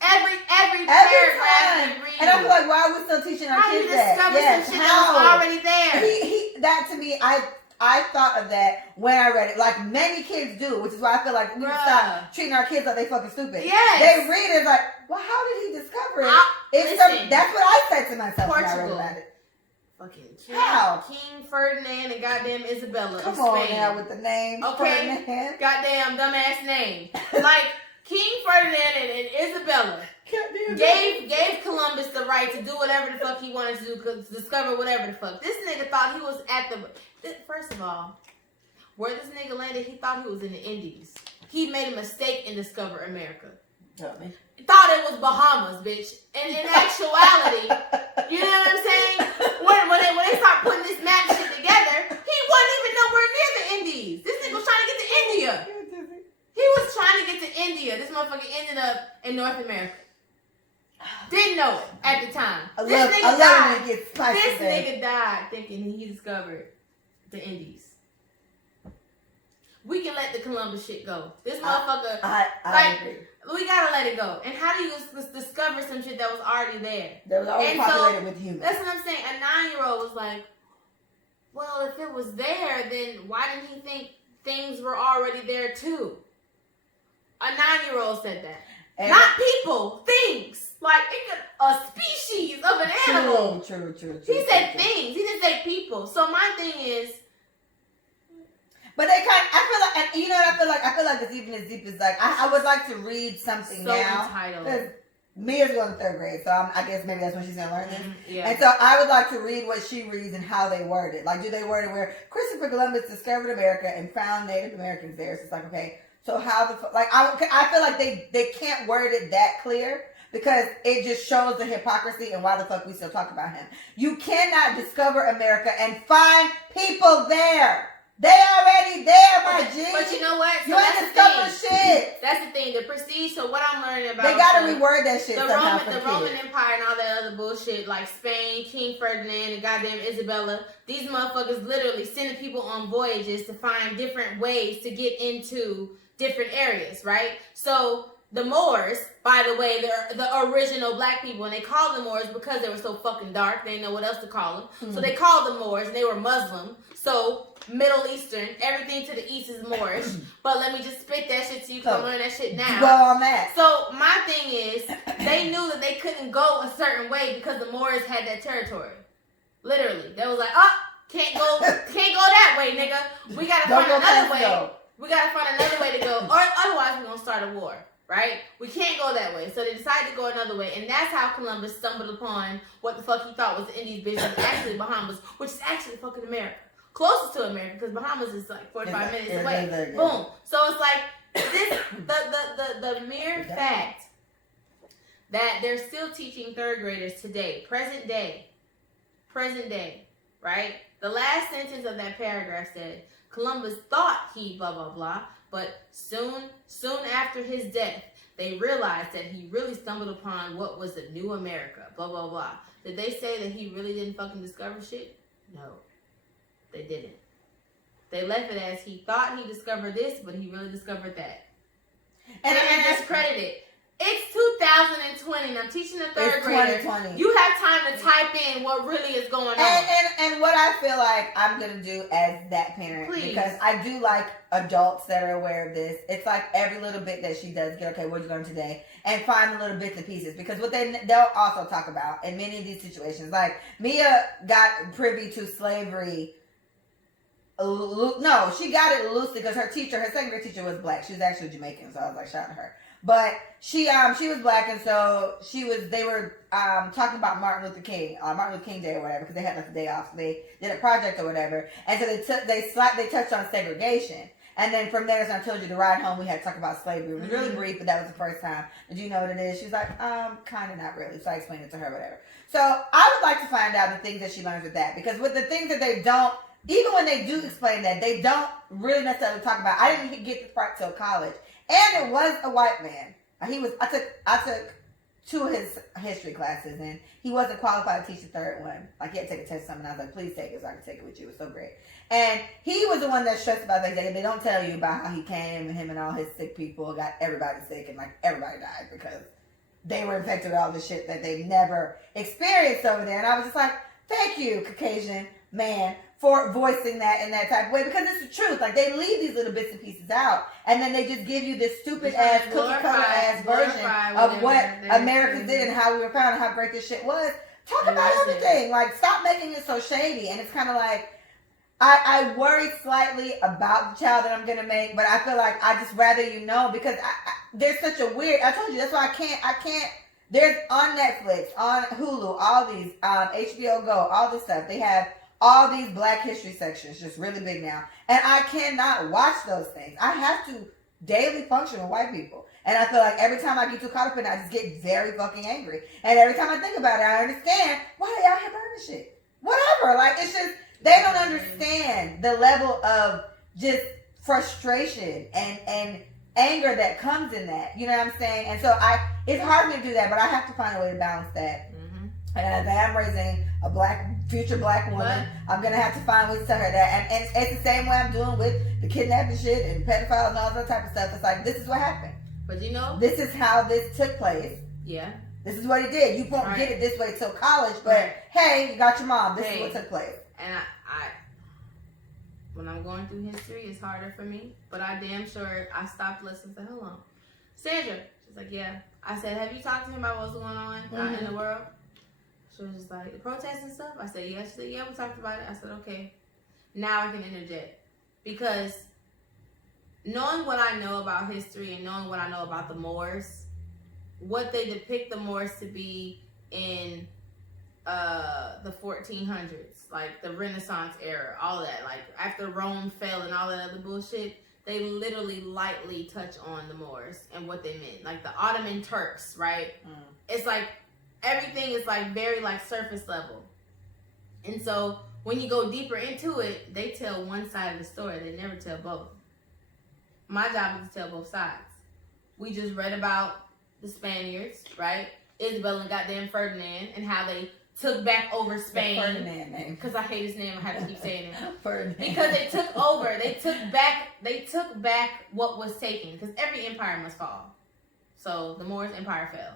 Every paragraph you read. And I feel like, why are we still teaching our kids that? How you discover some shit that was already there? That to me, I thought of that when I read it. Like many kids do, which is why I feel like we need to stop treating our kids like they fucking stupid. Yes. They read it like, well, how did he discover it? That's what I said to myself when I read about it. Fucking King Ferdinand and goddamn Isabella. Come on now with the name. Okay. Ferdinand. Goddamn dumbass name. Like King Ferdinand and Isabella gave Columbus the right to do whatever the fuck he wanted to do, to discover whatever the fuck. This nigga thought he was at the. First of all, where this nigga landed, he thought he was in the Indies. He made a mistake and discovered America. Thought it was Bahamas, bitch. And in actuality, you know what I'm saying? When they start putting this map shit together, he wasn't even nowhere near the Indies. This nigga was trying to get to India. He was trying to get to India. This motherfucker ended up in North America. Didn't know it at the time. This nigga died thinking he discovered the Indies. We can let the Columbus shit go. This motherfucker, I agree. We gotta let it go. And how do you discover some shit that was already there? That was already populated with humans. That's what I'm saying. A 9-year-old was like, well, if it was there, then why didn't he think things were already there too? A 9-year-old said that. And not people, things. Like, a species of an animal. True. He said things. He didn't say people. So my thing is, but they I feel like, I feel like it's even as deep as like, I would like to read something so now. entitled. Mia's going to third grade, so I guess maybe that's when she's going to learn this. Yeah. And so I would like to read what she reads and how they word it. Like, do they word it where Christopher Columbus discovered America and found Native Americans there? So it's like, okay, so how the fuck? Like, I feel like they can't word it that clear because it just shows the hypocrisy and why the fuck we still talk about him. You cannot discover America and find people there. They already there, my G. But you know what? So you ain't discover shit. That's the thing. The prestige. So what I'm learning about, they gotta reword that shit. The somehow Roman Empire and all that other bullshit, like Spain, King Ferdinand, and goddamn Isabella. These motherfuckers literally sending people on voyages to find different ways to get into different areas, right? So the Moors, by the way, they're the original black people, and they called them Moors because they were so fucking dark. They didn't know what else to call them. Mm-hmm. So they called them Moors, and they were Muslim. So Middle Eastern, everything to the east is Moorish. But let me just spit that shit so you can learn that shit now. Go on that. So my thing is, they knew that they couldn't go a certain way because the Moors had that territory. Literally, they was like, oh, can't go that way, nigga. We gotta find another way. We gotta find another way to go, or otherwise we're gonna start a war. Right? We can't go that way. So they decided to go another way. And that's how Columbus stumbled upon what the fuck he thought was the Indies business, actually Bahamas, which is actually fucking America. Closest to America, because Bahamas is like 45 minutes away. Boom. So it's like this the mere fact that they're still teaching third graders today, present day, right? The last sentence of that paragraph said, Columbus thought he blah blah blah, but soon after his death, they realized that he really stumbled upon what was the new America, blah blah blah. Did they say that he really didn't fucking discover shit? No. They didn't. They left it as he thought he discovered this, but he really discovered that. And discredited. It's 2020 and I'm teaching the third graders. You have time to type in what really is going on. And what I feel like I'm going to do as that parent, because I do like adults that are aware of this. It's like every little bit that she does get, okay, what are you learn today? And find the little bits and pieces. Because what they'll also talk about in many of these situations, like Mia got privy to slavery. No, she got it loosely because her second grade teacher was black. She was actually Jamaican, so I was like, shout out to her. But she was black, and so they were talking about Martin Luther King Day or whatever, because they had like a day off. So they did a project or whatever, and so they touched on segregation. And then from there, as I told you, the ride home, we had to talk about slavery. It was really brief, but that was the first time. Did you know what it is? She was like, kind of not really. So I explained it to her, whatever. So I would like to find out the things that she learns with that, because with the things that they don't, even when they do explain that, they don't really necessarily talk about. I didn't get this part till college, and it was a white man. I took two of his history classes, and he wasn't qualified to teach the third one. Like, he had to take a test or something. I was like, please take it so I can take it with you. It was so great. And he was the one that stressed about things. They don't tell you about how he came and him and all his sick people got everybody sick, and like everybody died because they were infected with all the shit that they never experienced over there. And I was just like, thank you, Caucasian man, for voicing that in that type of way, because it's the truth. Like, they leave these little bits and pieces out, and then they just give you this stupid ass cookie cutter ass version of what America did and how we were found and how great this shit was. Talk about everything. Like, stop making it so shady. And it's kind of like, I worry slightly about the child that I'm gonna make, but I feel like I just rather you know, because there's such a weird. I told you that's why I can't. There's on Netflix, on Hulu, all these HBO Go, all this stuff. They have all these Black History sections, just really big now. And I cannot watch those things. I have to daily function with white people. And I feel like every time I get too caught up in it, I just get very fucking angry. And every time I think about it, I understand why they out here burning shit. Whatever. Like, it's just, they don't understand the level of just frustration and anger that comes in that. You know what I'm saying? And so it's hard for me to do that, but I have to find a way to balance that. And as I am raising a future black woman, I'm going to have to find ways to tell her that. And it's the same way I'm doing with the kidnapping shit and pedophiles and all that type of stuff. It's like, this is what happened. But you know, this is how this took place. Yeah. This is what he did. You won't get it this way till college, but hey, you got your mom. This is what took place. And I when I'm going through history, it's harder for me. But I damn sure I stopped listening. Said, hold on, Sandra. She's like, yeah. I said, have you talked to him about what's going on in the world? She was just like, the protests and stuff? I said, yes. She said, yeah, we talked about it. I said, okay. Now I can interject. Because knowing what I know about history and knowing what I know about the Moors, what they depict the Moors to be in the 1400s, like the Renaissance era, all that. Like after Rome fell and all that other bullshit, they literally lightly touch on the Moors and what they meant. Like the Ottoman Turks, right? It's like everything is like very like surface level. And so when you go deeper into it, they tell one side of the story. They never tell both. My job is to tell both sides. We just read about the Spaniards, right? Isabel and goddamn Ferdinand, and how they took back over Spain. The Ferdinand name. Because I hate his name. I have to keep saying it. Ferdinand. Because they took over. They took back what was taken. Because every empire must fall. So the Moors Empire fell.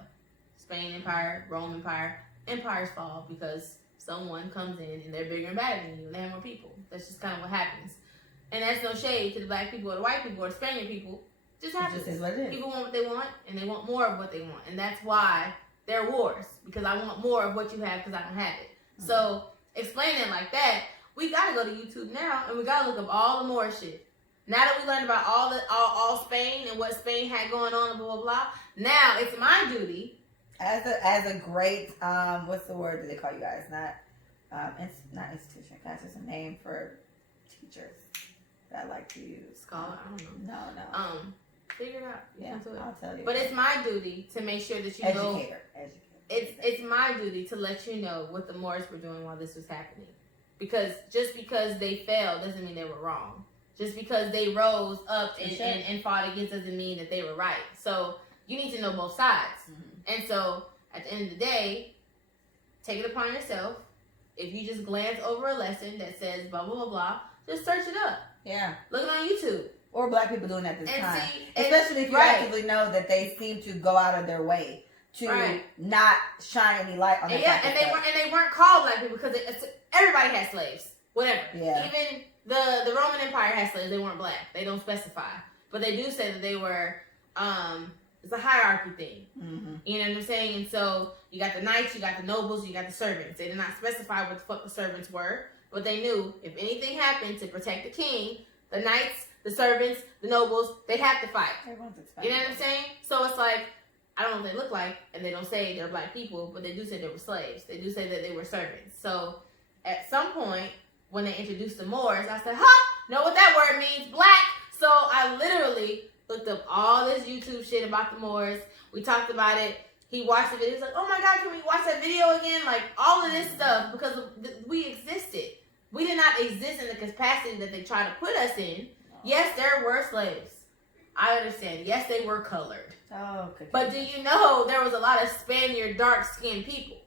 Spain Empire, Rome Empire. Empires fall because someone comes in and they're bigger and badder than you and they have more people. That's just kind of what happens. And that's no shade to the black people or the white people or the Spaniard people. Just happens. Just is what it is. People want what they want and they want more of what they want. And that's why there are wars. Because I want more of what you have because I don't have it. Mm-hmm. So explaining it like that, we gotta go to YouTube now and we gotta look up all the Moor shit. Now that we learned about all Spain and what Spain had going on and blah blah blah, now it's my duty as a great what's the word that they call you guys? Not institution. That's just a name for teachers that I like to use. Scholar, I don't know. No. Figure it out. Yeah, I'll tell you. But it's my duty to make sure that you know. Educator. It's my duty to let you know what the Moors were doing while this was happening. Because just because they failed doesn't mean they were wrong. Just because they rose up and fought against doesn't mean that they were right. So you need to know both sides. Mm-hmm. And so at the end of the day, take it upon yourself. If you just glance over a lesson that says blah, blah, blah, blah, just search it up. Yeah. Look it on YouTube. Or black people doing that this time. Especially if you actively know that they seem to go out of their way to not shine any light on that. Yeah, and they weren't called black people because everybody had slaves. Whatever. Yeah. Even the Roman Empire had slaves. They weren't black. They don't specify. But they do say that they were, it's a hierarchy thing. Mm-hmm. You know what I'm saying? And so you got the knights, you got the nobles, you got the servants. They did not specify what the fuck the servants were. But they knew if anything happened to protect the king, the knights, the servants, the nobles, they have to fight. You know what I'm saying? So it's like, I don't know what they look like, and they don't say they're black people, but they do say they were slaves. They do say that they were servants. So at some point, when they introduced the Moors, I said, know what that word means, black. So I literally looked up all this YouTube shit about the Moors. We talked about it. He watched the video. He's like, oh my God, can we watch that video again? Like, all of this stuff, because we existed. We did not exist in the capacity that they try to put us in. Yes, there were slaves. I understand. Yes, they were colored. Oh, okay. But do you know there was a lot of Spaniard dark-skinned people?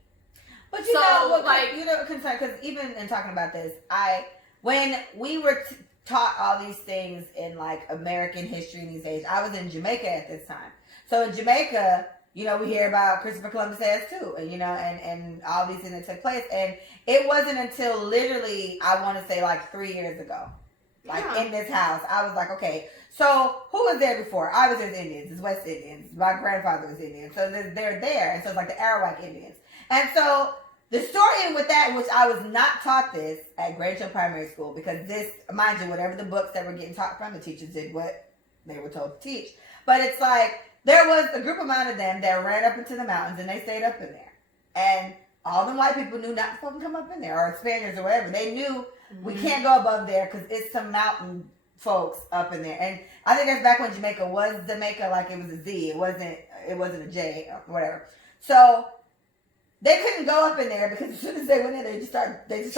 But you know what, like, you know, concern, because even in talking about this, when we were taught all these things in like American history in these days, I was in Jamaica at this time. So in Jamaica, you know, we hear about Christopher Columbus as too, and you know, and all these things that took place, and it wasn't until literally, I want to say like 3 years ago, like in this house, I was like, okay, so who was there before? I was there as Indians, it's West Indians. My grandfather was Indian, so they're there, and so it's like the Arawak Indians. And so the story with that, which I was not taught this at Grange Hill Primary School, because this, mind you, whatever the books that were getting taught from, the teachers did what they were told to teach. But it's like, there was a group amount of them that ran up into the mountains and they stayed up in there. And all the white people knew not to fucking come up in there, or Spaniards or whatever. They knew we can't go above there because it's some mountain folks up in there. And I think that's back when Jamaica was Jamaica, like it was a Z. It wasn't a J or whatever. So they couldn't go up in there because as soon as they went in, they just started laying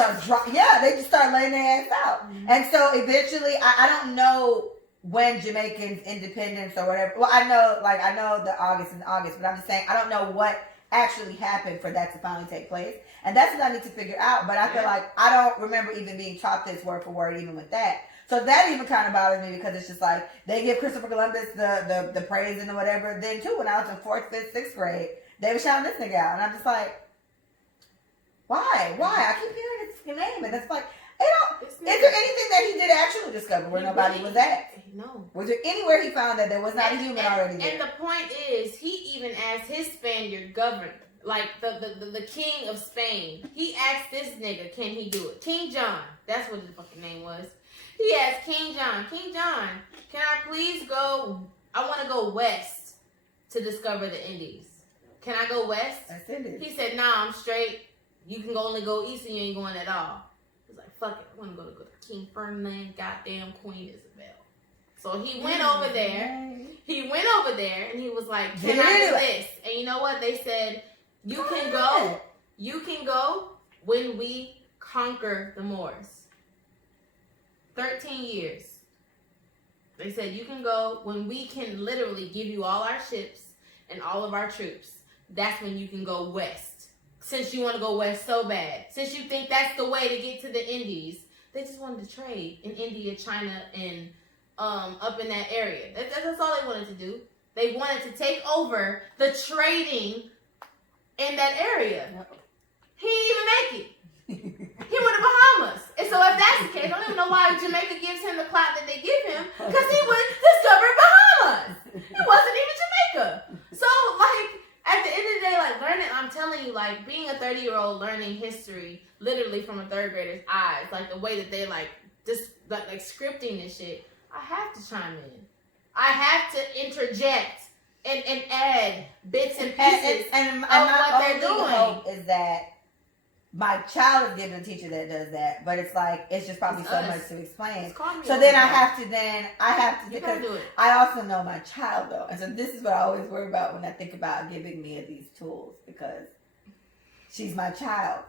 their ass out. Mm-hmm. And so eventually, I don't know when Jamaican's independence or whatever. Well, I know the August, but I'm just saying I don't know what actually happened for that to finally take place. And that's what I need to figure out. But I feel like I don't remember even being taught this word for word, even with that. So that even kind of bothers me because it's just like they give Christopher Columbus the praise and whatever. Then too, when I was in 4th, 5th, 6th grade, they were shouting this nigga out, and I'm just like, why? I keep hearing his name, and it's like, is there anything that he did actually discover where nobody was at? No. Was there anywhere he found that there was not a human already there? And the point is, he even asked his Spaniard governor, like the king of Spain, he asked this nigga, can he do it? King John, that's what his fucking name was. He asked King John, can I please go, I want to go west to discover the Indies. can I go west? I said it. He said, nah, I'm straight. You can only go east and you ain't going at all. He was like, fuck it. I want to go to King Ferdinand, goddamn Queen Isabel. So he went over there. He went over there and he was like, can I do this? And you know what? They said, you can go when we conquer the Moors. 13 years. They said, you can go when we can literally give you all our ships and all of our troops. That's when you can go west. Since you want to go west so bad. Since you think that's the way to get to the Indies. They just wanted to trade in India, China, and up in that area. That's all they wanted to do. They wanted to take over the trading in that area. He didn't even make it. He went to Bahamas. And so if that's the case, I don't even know why Jamaica gives him the clout that they give him. Because he went discovered Bahamas. It wasn't even Jamaica. So, like, at the end of the day, like, learning, I'm telling you, like, being a 30-year-old learning history, literally from a third grader's eyes, like, the way that they, like, just, like scripting this shit, I have to chime in. I have to interject and add bits and pieces and of what they're doing. Hope is that my child is given a teacher that does that, but it's like it's just probably so much to explain. So then I have to because I also know my child though, and so this is what I always worry about when I think about giving Mia these tools because she's my child,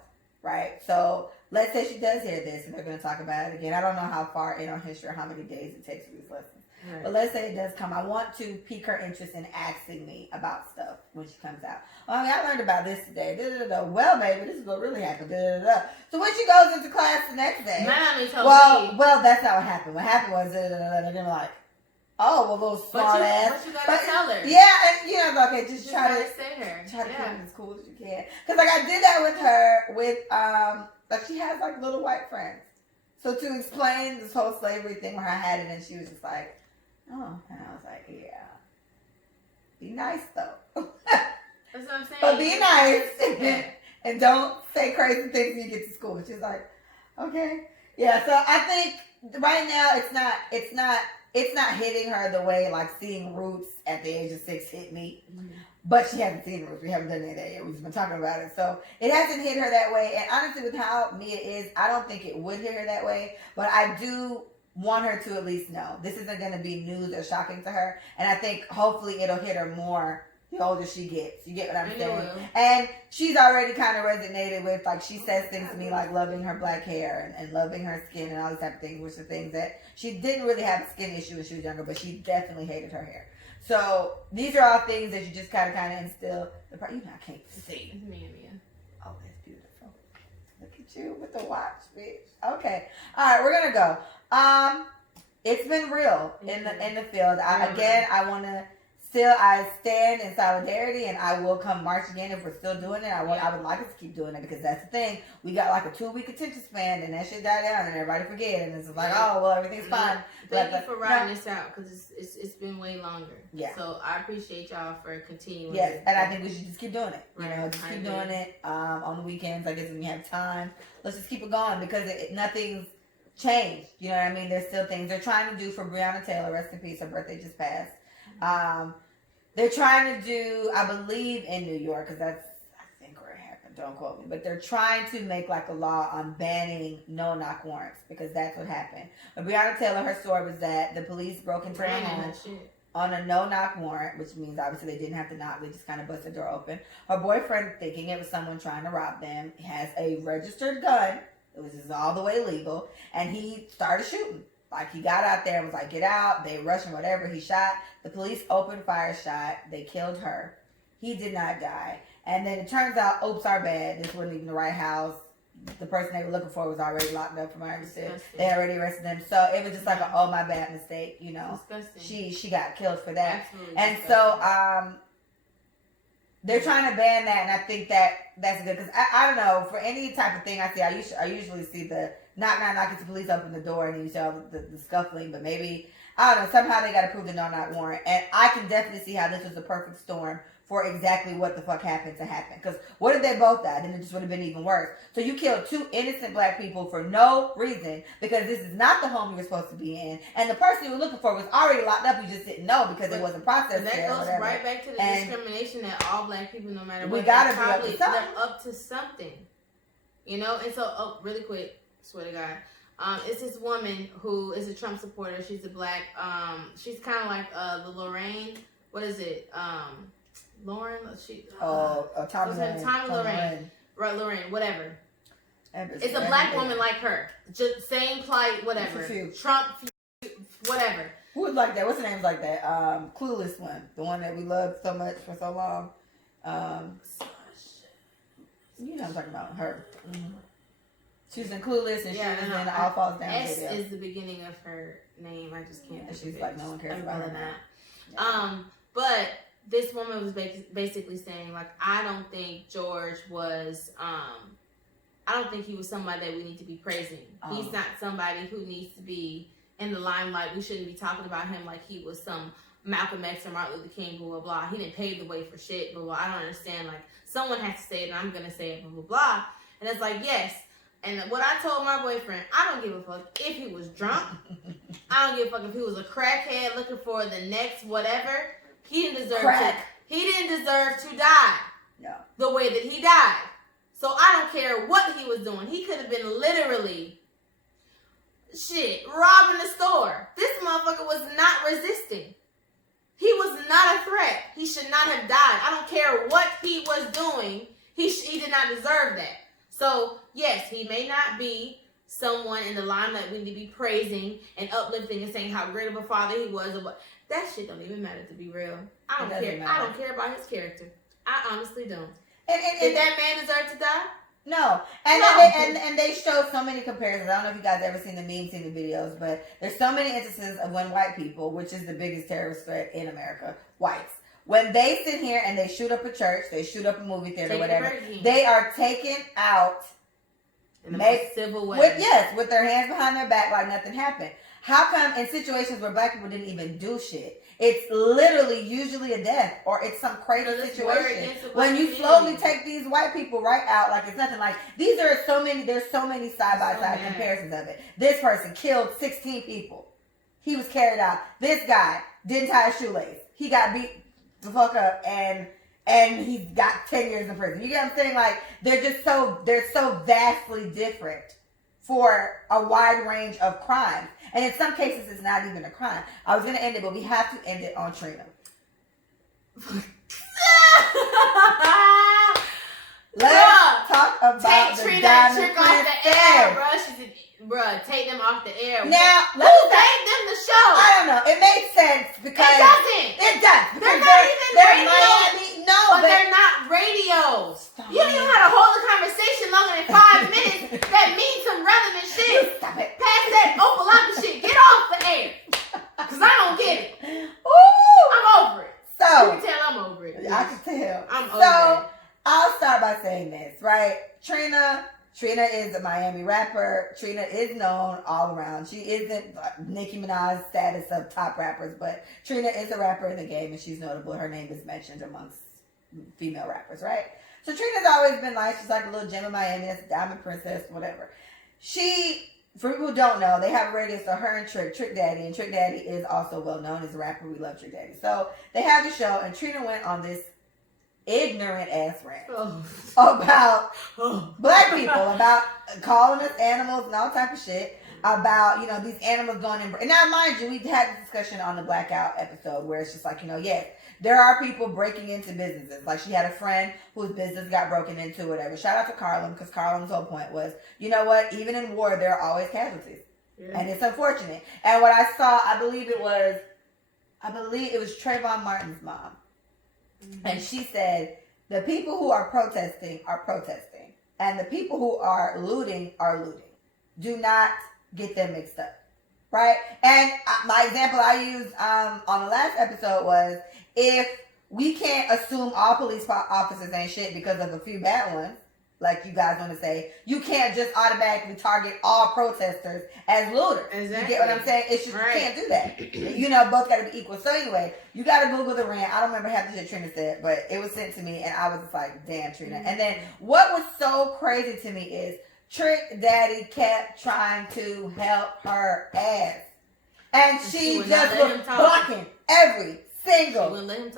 right? So let's say she does hear this, and they're going to talk about it again. I don't know how far in our history or how many days it takes for these lessons. Right. But let's say it does come. I want to pique her interest in asking me about stuff when she comes out. Well, I mean, I learned about this today. Well, baby, this is what really happened. So when she goes into class the next day, Mommy told me. Well, that's not what happened. What happened was they're gonna like, oh, well, little smart ass. But you gotta tell her. Yeah, and you know, okay, just try to say her. Try to keep it as cool as you can. Because like I did that with her with like she has like little white friends. So to explain this whole slavery thing where I had it, and she was just like, oh, and I was like, yeah, be nice though. That's what I'm saying. But be nice and don't say crazy things when you get to school. She's like, okay, yeah. So I think right now it's not hitting her the way like seeing Roots at the age of 6 hit me. Mm-hmm. But she hasn't seen Roots. We haven't done any of that yet. We've been talking about it. So it hasn't hit her that way. And honestly, with how Mia is, I don't think it would hit her that way. But I do want her to at least know. This isn't going to be news or shocking to her. And I think hopefully it'll hit her more the older she gets. You get what I'm saying? And she's already kind of resonated with, like, she says things to me like loving her black hair and loving her skin and all these type of things, which are things that she didn't really have a skin issue when she was younger, but she definitely hated her hair. So these are all things that you just kind of instill. I can't see. It's me and Mia. Oh, that's beautiful. Look at you with the watch, bitch. Okay. All right, we're gonna go. It's been real in the field. I stand in solidarity, and I will come march again if we're still doing it. I would like us to keep doing it because that's the thing. We got like a 2-week attention span, and that shit died down, and everybody forget, and it's like, oh well, everything's fine. Thank you for riding this out because it's been way longer. Yeah. So I appreciate y'all for continuing. Yes, and I think we should just keep doing it. You know, just keep doing it on the weekends. I guess when you have time, let's just keep it going because nothing's changed. You know what I mean? There's still things they're trying to do for Breonna Taylor. Rest in peace. Her birthday just passed. They're trying to do, I believe, in New York, because that's, I think, where it happened. Don't quote me. But they're trying to make, like, a law on banning no-knock warrants, because that's what happened. But Breonna Taylor, her story was that the police broke into her home on a no-knock warrant, which means, obviously, they didn't have to knock. They just kind of busted the door open. Her boyfriend, thinking it was someone trying to rob them, has a registered gun. It was just all the way legal. And he started shooting. Like, he got out there and was like, get out. They rushed him, whatever. He shot. The police opened fire shot. They killed her. He did not die. And then it turns out, oops, our bad. This wasn't even the right house. The person they were looking for was already locked up, from what I understood. They already arrested them. So it was just like oh, my bad mistake, you know. She got killed for that. Absolutely and disgusting. So they're trying to ban that, and I think that's good. Because I don't know, for any type of thing I see, I usually see the knock, it's the police open the door, and you see all the scuffling. But maybe, I don't know, somehow they got to prove the no-knock warrant. And I can definitely see how this was the perfect storm for exactly what the fuck happened to happen. Because what if they both died? Then it just would have been even worse. So you killed 2 innocent black people for no reason, because this is not the home you were supposed to be in, and the person you were looking for was already locked up. You just didn't know because it wasn't processed. And that goes right back to the discrimination that all black people, no matter what, gotta probably be up to they're up to something, you know. And so, really quick, swear to God, it's this woman who is a Trump supporter. She's a black, she's kind of like the Lorraine. What is it? Lauren? Tommy Lorraine. Right, Lorraine, whatever. It's a black woman like her. Just same plight, whatever. Trump, whatever. Who was like that? What's her name like that? Clueless one. The one that we loved so much for so long. You know what I'm talking about. Her. Mm-hmm. She was in Clueless, and she was in All Falls Down S video. is the beginning of her name. I just can't. And she's like, no one cares about her now. Yeah. But this woman was basically saying, like, I don't think George was, I don't think he was somebody that we need to be praising. He's not somebody who needs to be in the limelight. We shouldn't be talking about him like he was some Malcolm X or Martin Luther King, blah, blah, blah. He didn't pave the way for shit, blah, blah. I don't understand. Like, someone has to say it, and I'm going to say it, blah, blah, blah. And it's like, yes. And what I told my boyfriend, I don't give a fuck if he was drunk. I don't give a fuck if he was a crackhead looking for the next whatever. He didn't deserve to die. No. The way that he died. So I don't care what he was doing. He could have been literally robbing the store. This motherfucker was not resisting. He was not a threat. He should not have died. I don't care what he was doing. He did not deserve that. So, yes, he may not be someone in the limelight we need to be praising and uplifting and saying how great of a father he was. But that shit don't even matter, to be real. I don't care. Matter. I don't care about his character. I honestly don't. Did that man deserve to die? No. And they showed so many comparisons. I don't know if you guys ever seen the memes, seen the videos, but there's so many instances of when white people, which is the biggest terrorist threat in America, whites, when they sit here and they shoot up a church, they shoot up a movie theater, whatever, they are taken out in a civil way. With their hands behind their back like nothing happened. How come in situations where black people didn't even do shit, it's literally usually a death or it's some crazy situation? When you slowly take these white people right out like it's nothing. Like there's so many side by side comparisons of it. This person killed 16 people. He was carried out. This guy didn't tie a shoelace. He got beat the fuck up and he got 10 years in prison. You get what I'm saying? Like they're so vastly different for a wide range of crimes. And in some cases, it's not even a crime. I was going to end it, but we have to end it on Trina. Let's talk about take the Trina diamond trick off the air, bruh. Take them off the air. Now, who gave them the show? I don't know. It makes sense because it doesn't. It does. They're not even radio. No, but they're not radios. You don't even have to hold a conversation longer than 5 minutes that means some relevant shit. Stop it. Pass that Opalaka shit. Get off the air. Because I don't get it. Ooh. I'm over it. So, you can tell I'm over it. I can tell. I'm over it. I'll start by saying this, right? Trina is a Miami rapper. Trina is known all around. She isn't Nicki Minaj's status of top rappers, but Trina is a rapper in the game and she's notable. Her name is mentioned amongst female rappers, right? So Trina's always been like, she's like a little gem in Miami. That's a diamond princess, whatever. For people who don't know, they have a radio star, her and Trick Daddy, and Trick Daddy is also well known as a rapper. We love Trick Daddy. So they have a show, and Trina went on this ignorant ass rant about black people, about calling us animals and all type of shit, about, these animals going in. And now, mind you, we had this discussion on the Blackout episode where it's just like, yes, there are people breaking into businesses. Like she had a friend whose business got broken into, whatever. Shout out to Carlin, because Carlin's whole point was, you know what? Even in war, there are always casualties. Yeah. And it's unfortunate. And what I saw, I believe it was Trayvon Martin's mom. Mm-hmm. And she said, the people who are protesting, and the people who are looting. Do not get them mixed up. Right? And my example I used on the last episode was, if we can't assume all police officers ain't shit because of a few bad ones, like you guys want to say, you can't just automatically target all protesters as looters. Exactly. You get what I'm saying? It's just, right. You can't do that. You know, both got to be equal. So anyway, you got to Google the rant. I don't remember half the shit Trina said, but it was sent to me, and I was just like, damn, Trina. And then what was so crazy to me is Trick Daddy kept trying to help her ass. And she just was blocking every single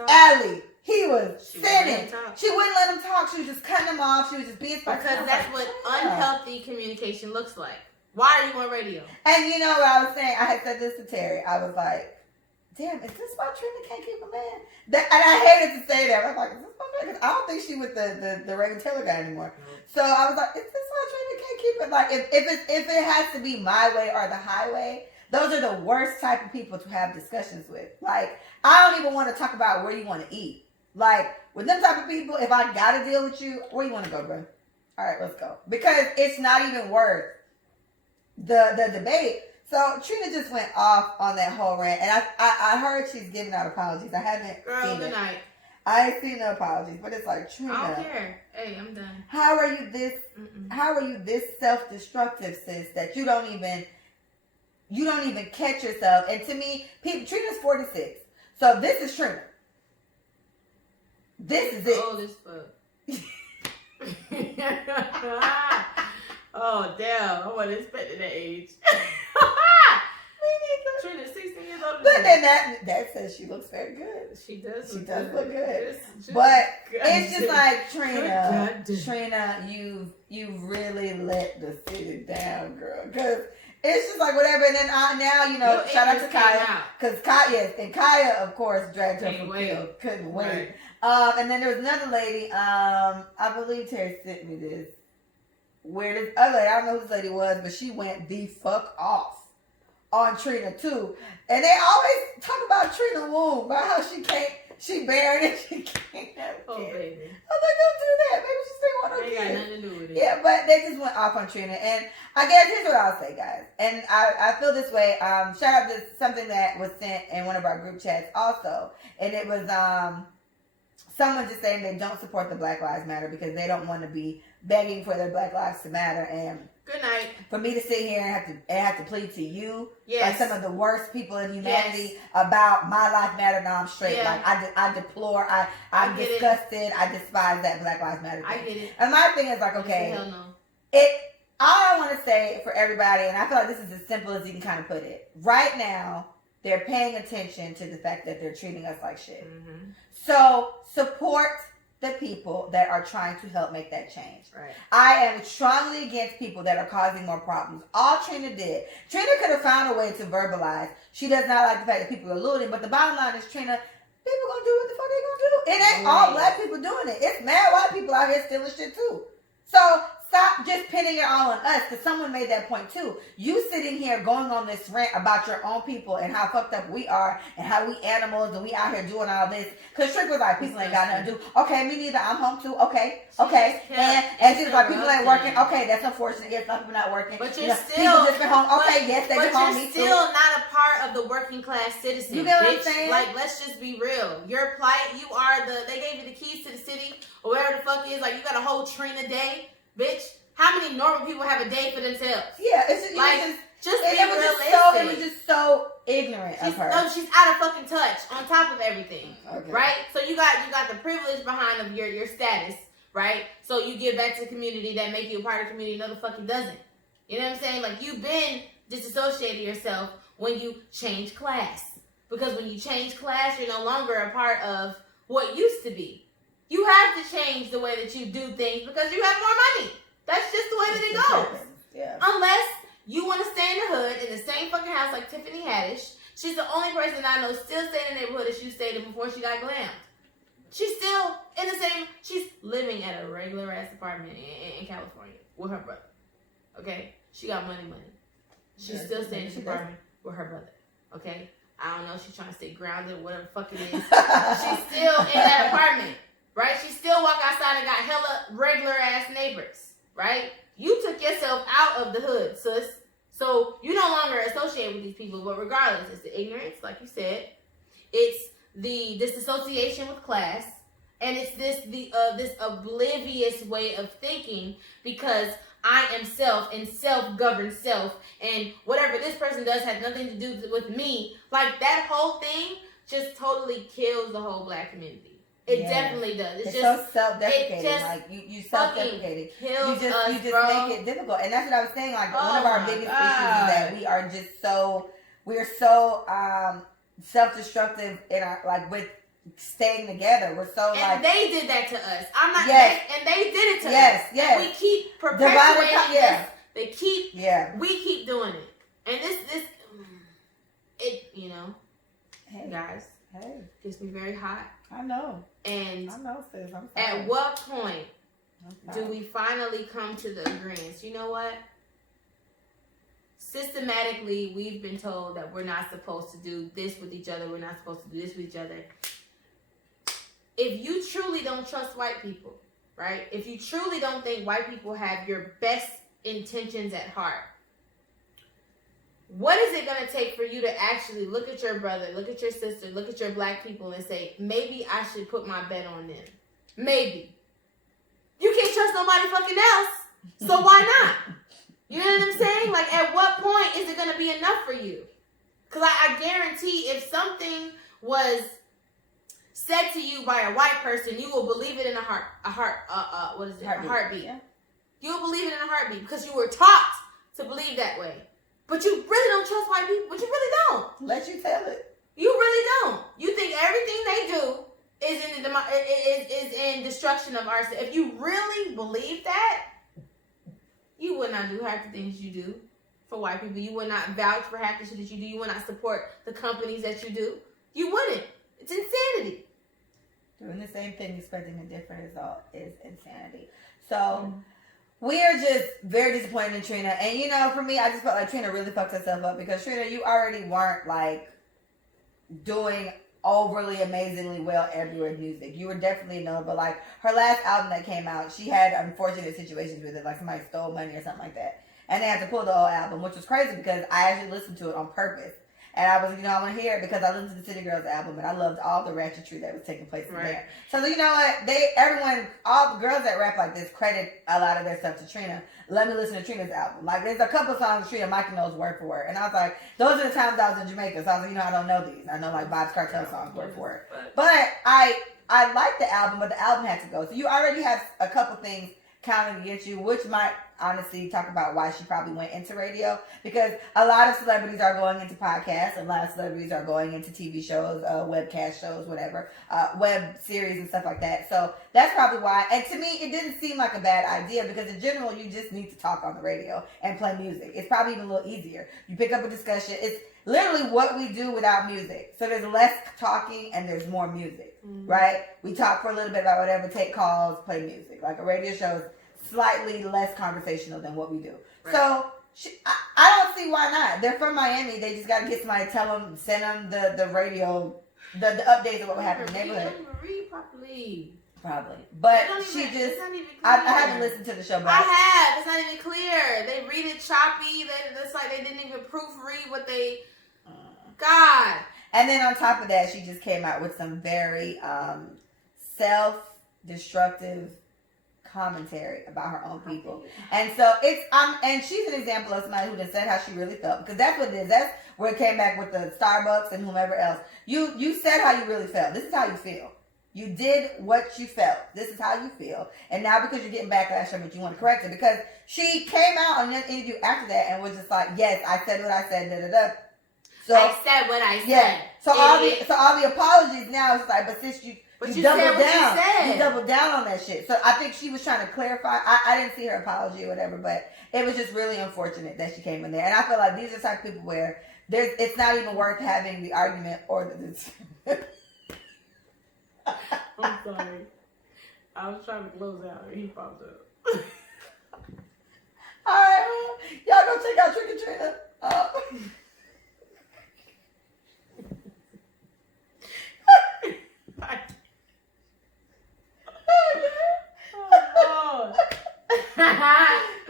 alley. He was sinning. She wouldn't let him talk. She was just cutting him off. She was just being because that's what unhealthy communication looks like. Why are you on radio? And you know what I was saying? I had said this to Terry. I was like, damn, is this why Trina can't keep a man? And I hated to say that. I was like, is this why Trina? I don't think she with the Reagan Taylor guy anymore. So I was like, is this why Trina can't keep it? Like, if it has to be my way or the highway, those are the worst type of people to have discussions with. Like, I don't even want to talk about where you want to eat. Like, with them type of people, if I got to deal with you, where you want to go, bro? All right, let's go. Because it's not even worth the debate. So Trina just went off on that whole rant, and I heard she's giving out apologies. I haven't seen it. Night. I ain't seen no apologies, but it's like, Trina, I don't care. Hey, I'm done. How are you this self-destructive, sis, that you don't even catch yourself? And to me, Trina's 46, so this is Trina. This is it. Old as fuck. Oh damn! I wasn't expecting that age. Trina's 16 years old. But then that says she looks very good. She does. She does look good. But it's just like Trina, you really let the city down, girl. Because it's just like whatever. And then now, you know, shout out to Kaya. Because Kaya, of course, dragged her from field. Couldn't wait. Right. And then there was another lady, I believe Terry sent me this, where this other lady, I don't know who this lady was, but she went the fuck off on Trina too. And they always talk about Trina womb, about how she barren and she can't have kids. Oh, baby. I was like, don't do that. Maybe she still want to kids. Ain't got nothing to do with it. Yeah, but they just went off on Trina. And I guess here's what I'll say, guys. And I feel this way. Shout out to something that was sent in one of our group chats also. And it was someone just saying they don't support the Black Lives Matter because they don't want to be begging for their Black Lives to matter. And good night. For me to sit here and have to plead to you, yes, like some of the worst people in humanity, yes, about my life matter. Now I'm straight. Yeah. Like I deplore. I'm disgusted. I despise that Black Lives Matter thing. I get it. And my thing is like, okay, hell no. I want to say for everybody, and I feel like this is as simple as you can kind of put it. Right now, they're paying attention to the fact that they're treating us like shit. Mm-hmm. So support the people that are trying to help make that change. Right. I am strongly against people that are causing more problems. All Trina could have found a way to verbalize. She does not like the fact that people are looting, but the bottom line is, Trina, people gonna do what the fuck they gonna do. It ain't all black people doing it. It's mad white people out here stealing shit too. So stop just pinning it all on us, because someone made that point too. You sitting here going on this rant about your own people and how fucked up we are and how we animals and we out here doing all this. Because Trick was like, people ain't got nothing to do. Okay, me neither. I'm home too. Okay. And she's like, people ain't working. Okay, that's unfortunate. Yes, some people not working. But you're still, people just been home. Okay, yes, they been home. But you're still not a part of the working class citizen. You get what I'm saying? Like, let's just be real. Your plight, you are they gave you the keys to the city or wherever the fuck it is. Like, you got a whole Trina day, bitch. How many normal people have a day for themselves? Yeah, it was just so ignorant of her. No, she's out of fucking touch on top of everything. Okay. Right? So you got the privilege behind of your status, right? So you give back to the community that make you a part of the community. No, the fuck it doesn't. You know what I'm saying? Like, you've been disassociated yourself when you change class. Because when you change class, you're no longer a part of what used to be. You have to change the way that you do things because you have more money. That's just the way that it goes. Yeah. Unless you want to stay in the hood in the same fucking house like Tiffany Haddish. She's the only person I know still staying in the neighborhood that she stayed in before she got glammed. She's still in the same. She's living at a regular ass apartment in California with her brother. Okay, she got money. She's still staying in the apartment with her brother. Okay, I don't know. She's trying to stay grounded, whatever the fuck it is. She's still in that apartment, right? She still walk outside and got hella regular ass neighbors. Right? You took yourself out of the hood, sis. So you no longer associate with these people. But regardless, it's the ignorance, like you said. It's the disassociation with class. And it's this oblivious way of thinking because I am self and self-governed self, and whatever this person does has nothing to do with me. Like, that whole thing just totally kills the whole black community. It definitely does. It's just so self-deprecating. Like, you self-deprecating. You just make it difficult. And that's what I was saying. Like, one of our biggest issues is that we are just we're so self-destructive in our, like, with staying together. We're so, and like, they did that to us. I'm not. Yes. And they did it to us. Yes. And we keep perpetuating this. They keep. Yeah. We keep doing it. And it, you know, hey, guys. Hey, gets me very hot. I know. And I know, sis. I'm sorry. At what point do we finally come to the agreements? You know what? Systematically, we've been told that we're not supposed to do this with each other. We're not supposed to do this with each other. If you truly don't trust white people, right? If you truly don't think white people have your best intentions at heart, what is it going to take for you to actually look at your brother, look at your sister, look at your black people and say, maybe I should put my bet on them? Maybe. You can't trust nobody fucking else, so why not? You know what I'm saying? Like, at what point is it going to be enough for you? Because I guarantee if something was said to you by a white person, you will believe it in a heartbeat. Yeah. You will believe it in a heartbeat because you were taught to believe that way. But you really don't trust white people. But you really don't. Let you tell it. You really don't. You think everything they do is in destruction of ours. If you really believe that, you would not do half the things you do for white people. You would not vouch for half the shit that you do. You would not support the companies that you do. You wouldn't. It's insanity. Doing the same thing, expecting a different result is insanity. So we are just very disappointed in Trina. And, you know, for me, I just felt like Trina really fucked herself up because, Trina, you already weren't, like, doing overly amazingly well everywhere with music. You were definitely known, but, like, her last album that came out, she had unfortunate situations with it, like somebody stole money or something like that. And they had to pull the whole album, which was crazy because I actually listened to it on purpose. And I was, you know, I want to hear it because I listened to the City Girls album and I loved all the ratchetry that was taking place in there. So, you know what? All the girls that rap like this credit a lot of their stuff to Trina. Let me listen to Trina's album. Like, there's a couple songs Trina Mikey knows word for word. And I was like, those are the times I was in Jamaica. So I was like, you know, I don't know these. I know, like, Bob's Cartel songs word for word. But I liked the album, but the album had to go. So you already have a couple things counting against you, which might honestly talk about why she probably went into radio, because a lot of celebrities are going into podcasts, a lot of celebrities are going into TV shows, webcast shows, whatever, web series and stuff like that. So that's probably why. And to me, it didn't seem like a bad idea because in general, you just need to talk on the radio and play music. It's probably even a little easier. You pick up a discussion. It's literally what we do without music. So there's less talking and there's more music, right? We talk for a little bit about whatever, take calls, play music. Like a radio show is slightly less conversational than what we do. Right. So I don't see why not. They're from Miami. They just got to get somebody to tell them, send them the radio, the updates of what would happen in the neighborhood. They don't read properly. Probably. But she just, I haven't listened to the show. But I have. It's not even clear. They read it choppy. It's like they didn't even proofread what they, God. And then on top of that, she just came out with some very self-destructive commentary about her own people. And so it's and she's an example of somebody who just said how she really felt, because that's what it is. That's where it came back with the Starbucks and whomever else. You said how you really felt. This is how you feel. You did what you felt. This is how you feel. And now because you're getting backlash from it, you want to correct it. Because she came out on an interview after that and was just like, yes, I said what I said, da-da-da. So I said what I said. Yeah. So all the apologies now is like, but since you doubled down. You doubled down on that shit. So I think she was trying to clarify. I didn't see her apology or whatever, but it was just really unfortunate that she came in there. And I feel like these are the type of people where it's not even worth having the argument or the I'm sorry. I was trying to close out and he popped up. Alright, y'all go check out Trick or Trina.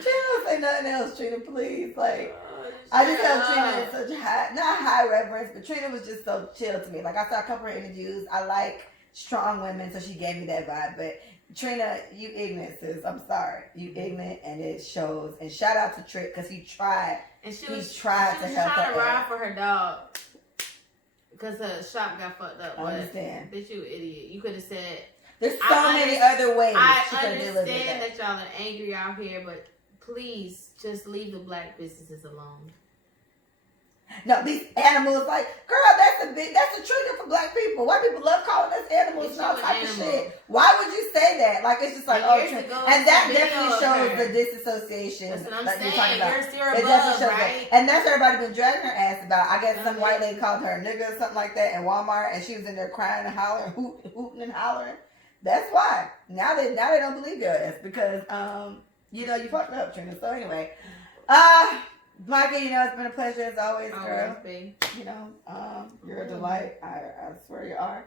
Trina don't say nothing else, Trina, please. Like, I just held Trina in such not high reverence, but Trina was just so chill to me. Like, I saw a couple of interviews. I like strong women, so she gave me that vibe. But Trina, you ignorant, sis. I'm sorry. You ignorant, and it shows. And shout out to Trick, because he tried. And she was trying to help trying to her ride for her dog. Because her shop got fucked up. I understand. Bitch, you idiot. You could have said... There's so many other ways she could have delivered understand that y'all are angry out here, but please just leave the black businesses alone. No, these animals, like, girl, that's a trigger for black people. White people love calling us animals and all type of shit. Why would you say that? Like, it's just like, and that definitely shows the disassociation. That's what I'm like saying. You're talking about. You're It definitely shows right? that. And that's what everybody been dragging her ass about. I guess some white lady called her a nigga or something like that in Walmart, and she was in there crying and hollering, hooting and hollering. That's why. Now they don't believe your ass because, you fucked up, Trina. So anyway, Micah, it's been a pleasure as always, girl. You're a delight. I swear you are.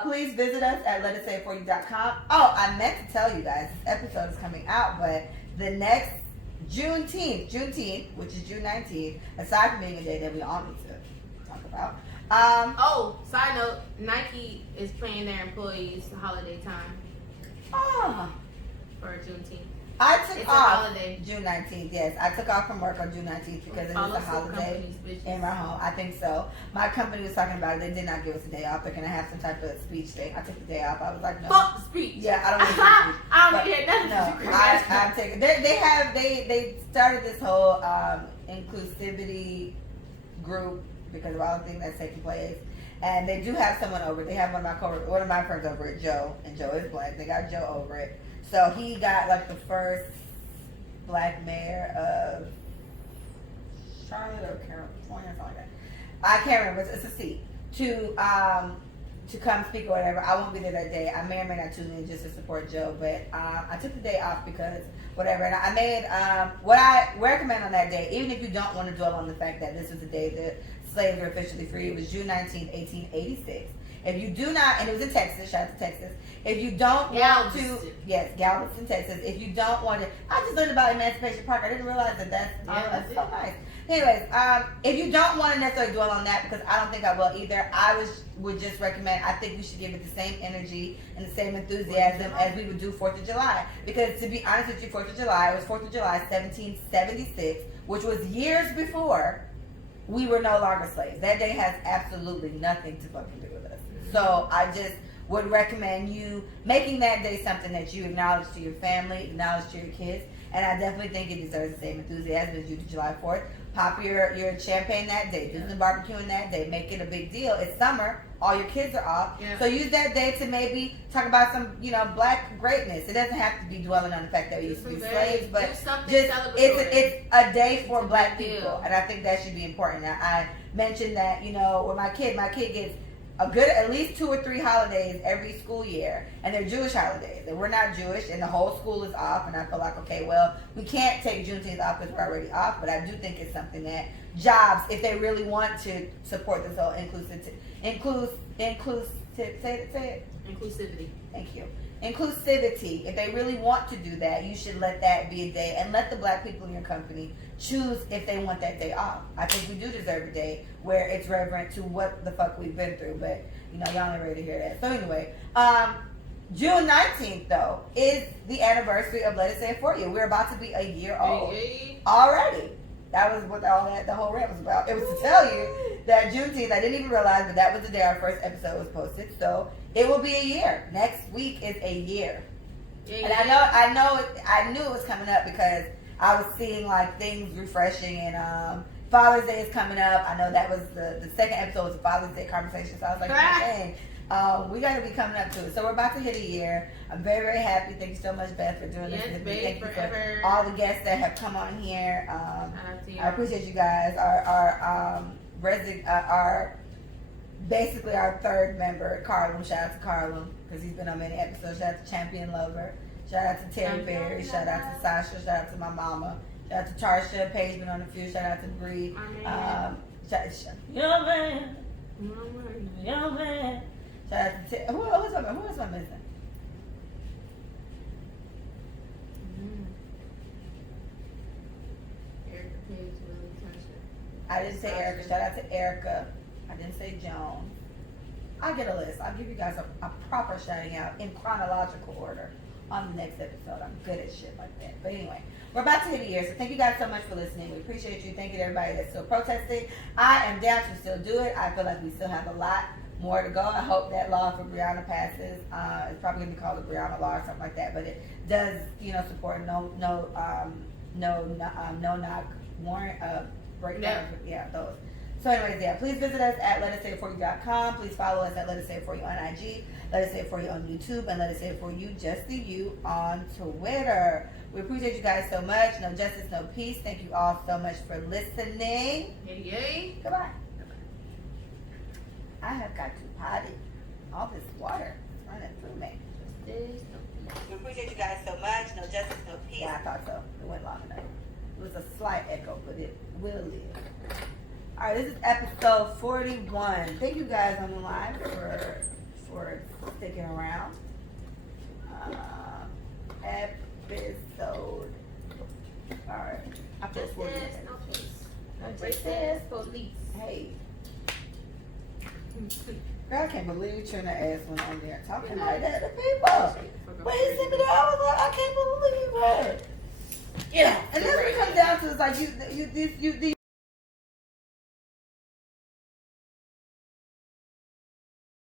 Please visit us at letsayitforyou.com. Oh, I meant to tell you guys, this episode is coming out, but the next Juneteenth, which is June 19th, aside from being a day that we all need to talk about. Side note, Nike is paying their employees holiday time. For Juneteenth. I took it's off a holiday. June 19th, yes. I took off from work on June 19th because it is a holiday in my home. I think so. My company was talking about it. They did not give us a day off. They're going to have some type of speech thing. I took the day off. I was like, no. Fuck the speech. Yeah, I don't want to speech. I don't hear nothing. No, I'm taking they started this whole inclusivity group because of all the things that's taking place. And they do have someone over. They have one of my friends over it, Joe, and Joe is black. They got Joe over it. So he got like the first black mayor of Charlotte or California or something like that. I can't remember. It's a seat to come speak or whatever. I won't be there that day. I may or may not tune in just to support Joe, but I took the day off because whatever. And I made what I recommend on that day, even if you don't want to dwell on the fact that this was the day that slaves were officially free. It was June 19th, 1886. If you do not, and it was in Texas, shout out to Texas. If you don't want to, yes, Galveston, Texas. If you don't want to, I just learned about Emancipation Park. I didn't realize that's so nice. Anyways, if you don't want to necessarily dwell on that, because I don't think I will either, would just recommend, I think we should give it the same energy and the same enthusiasm as we would do 4th of July. Because to be honest with you, 4th of July, it was 4th of July, 1776, which was years before we were no longer slaves. That day has absolutely nothing to fucking do with us. So I just would recommend you making that day something that you acknowledge to your family, acknowledge to your kids, and I definitely think it deserves the same enthusiasm as you do July 4th. Pop your champagne that day, do some barbecuing that day, make it a big deal. It's summer, all your kids are off, so use that day to maybe talk about some, black greatness. It doesn't have to be dwelling on the fact that we used to be slaves, but it's a day for black people, and I think that should be important. Now, I mentioned that, with my kid gets at least 2 or 3 holidays every school year, and they're Jewish holidays, and we're not Jewish, and the whole school is off, and I feel like, okay, well, we can't take Juneteenth off because we're already off, but I do think it's something that jobs, if they really want to support this whole inclusivity. Thank you. Inclusivity. If they really want to do that, you should let that be a day, and let the black people in your company choose if they want that day off. I think we do deserve a day where it's reverent to what the fuck we've been through, but y'all ain't ready to hear that. So anyway, June 19th though is the anniversary of Let Us Say It For You. We're about to be a year old already. That was what the whole rant was about. It was to tell you that Juneteenth, I didn't even realize, but that was the day our first episode was posted. So it will be a year. Next week is a year. And I knew it was coming up because I was seeing like things refreshing, and Father's Day is coming up. I know that was the second episode was a Father's Day conversation. So I was like, dang, we got to be coming up to it. So we're about to hit a year. I'm very, very happy. Thank you so much, Beth, for doing this with me. Thank you for all the guests that have come on here. I appreciate you guys. Our basically our third member, Carlum. Shout out to Carlum because he's been on many episodes. Shout out to Champion Lover. Shout out to Terry Berry. Shout out to Sasha. Shout out to my mama. Shout out to Tarsha. Paige been on a few. Shout out to Bree. Young man. Shout out to who else am I missing? Erica Page, Lily Tasha. I didn't say Erica. Shout out to Erica. I didn't say Joan. I'll get a list. I'll give you guys a proper shouting out in chronological order on the next episode. I'm good at shit like that. But anyway, we're about to hit a year, so thank you guys so much for listening. We appreciate you. Thank you to everybody that's still protesting. I am down to still do it. I feel like we still have a lot more to go. I hope that law for Breonna passes. It's probably gonna be called the Breonna law or something like that. But it does, support no knock warrant breakdown. Yeah, those. So anyways, yeah, please visit us at letassayitforyou.com. Please follow us at Let Us Say It For You on IG, Let Us Say It For You on YouTube, and Let Us Say It For You, just the you, on Twitter. We appreciate you guys so much. No justice, no peace. Thank you all so much for listening. Yay, yay. Goodbye. I have got to potty. All this water is running through me. We appreciate you guys so much. No justice, no peace. Yeah, I thought so. It went long enough. It was a slight echo, but it will live. All right, this is episode 41. Thank you guys on the line for sticking around. Episode. All right. I feel 40. No peace. No justice, police. Hey. Girl, I can't believe Trina ass went on there talking like that to people. When he sent me that, I was like, I can't believe it. Yeah, and then when it comes down to it's like these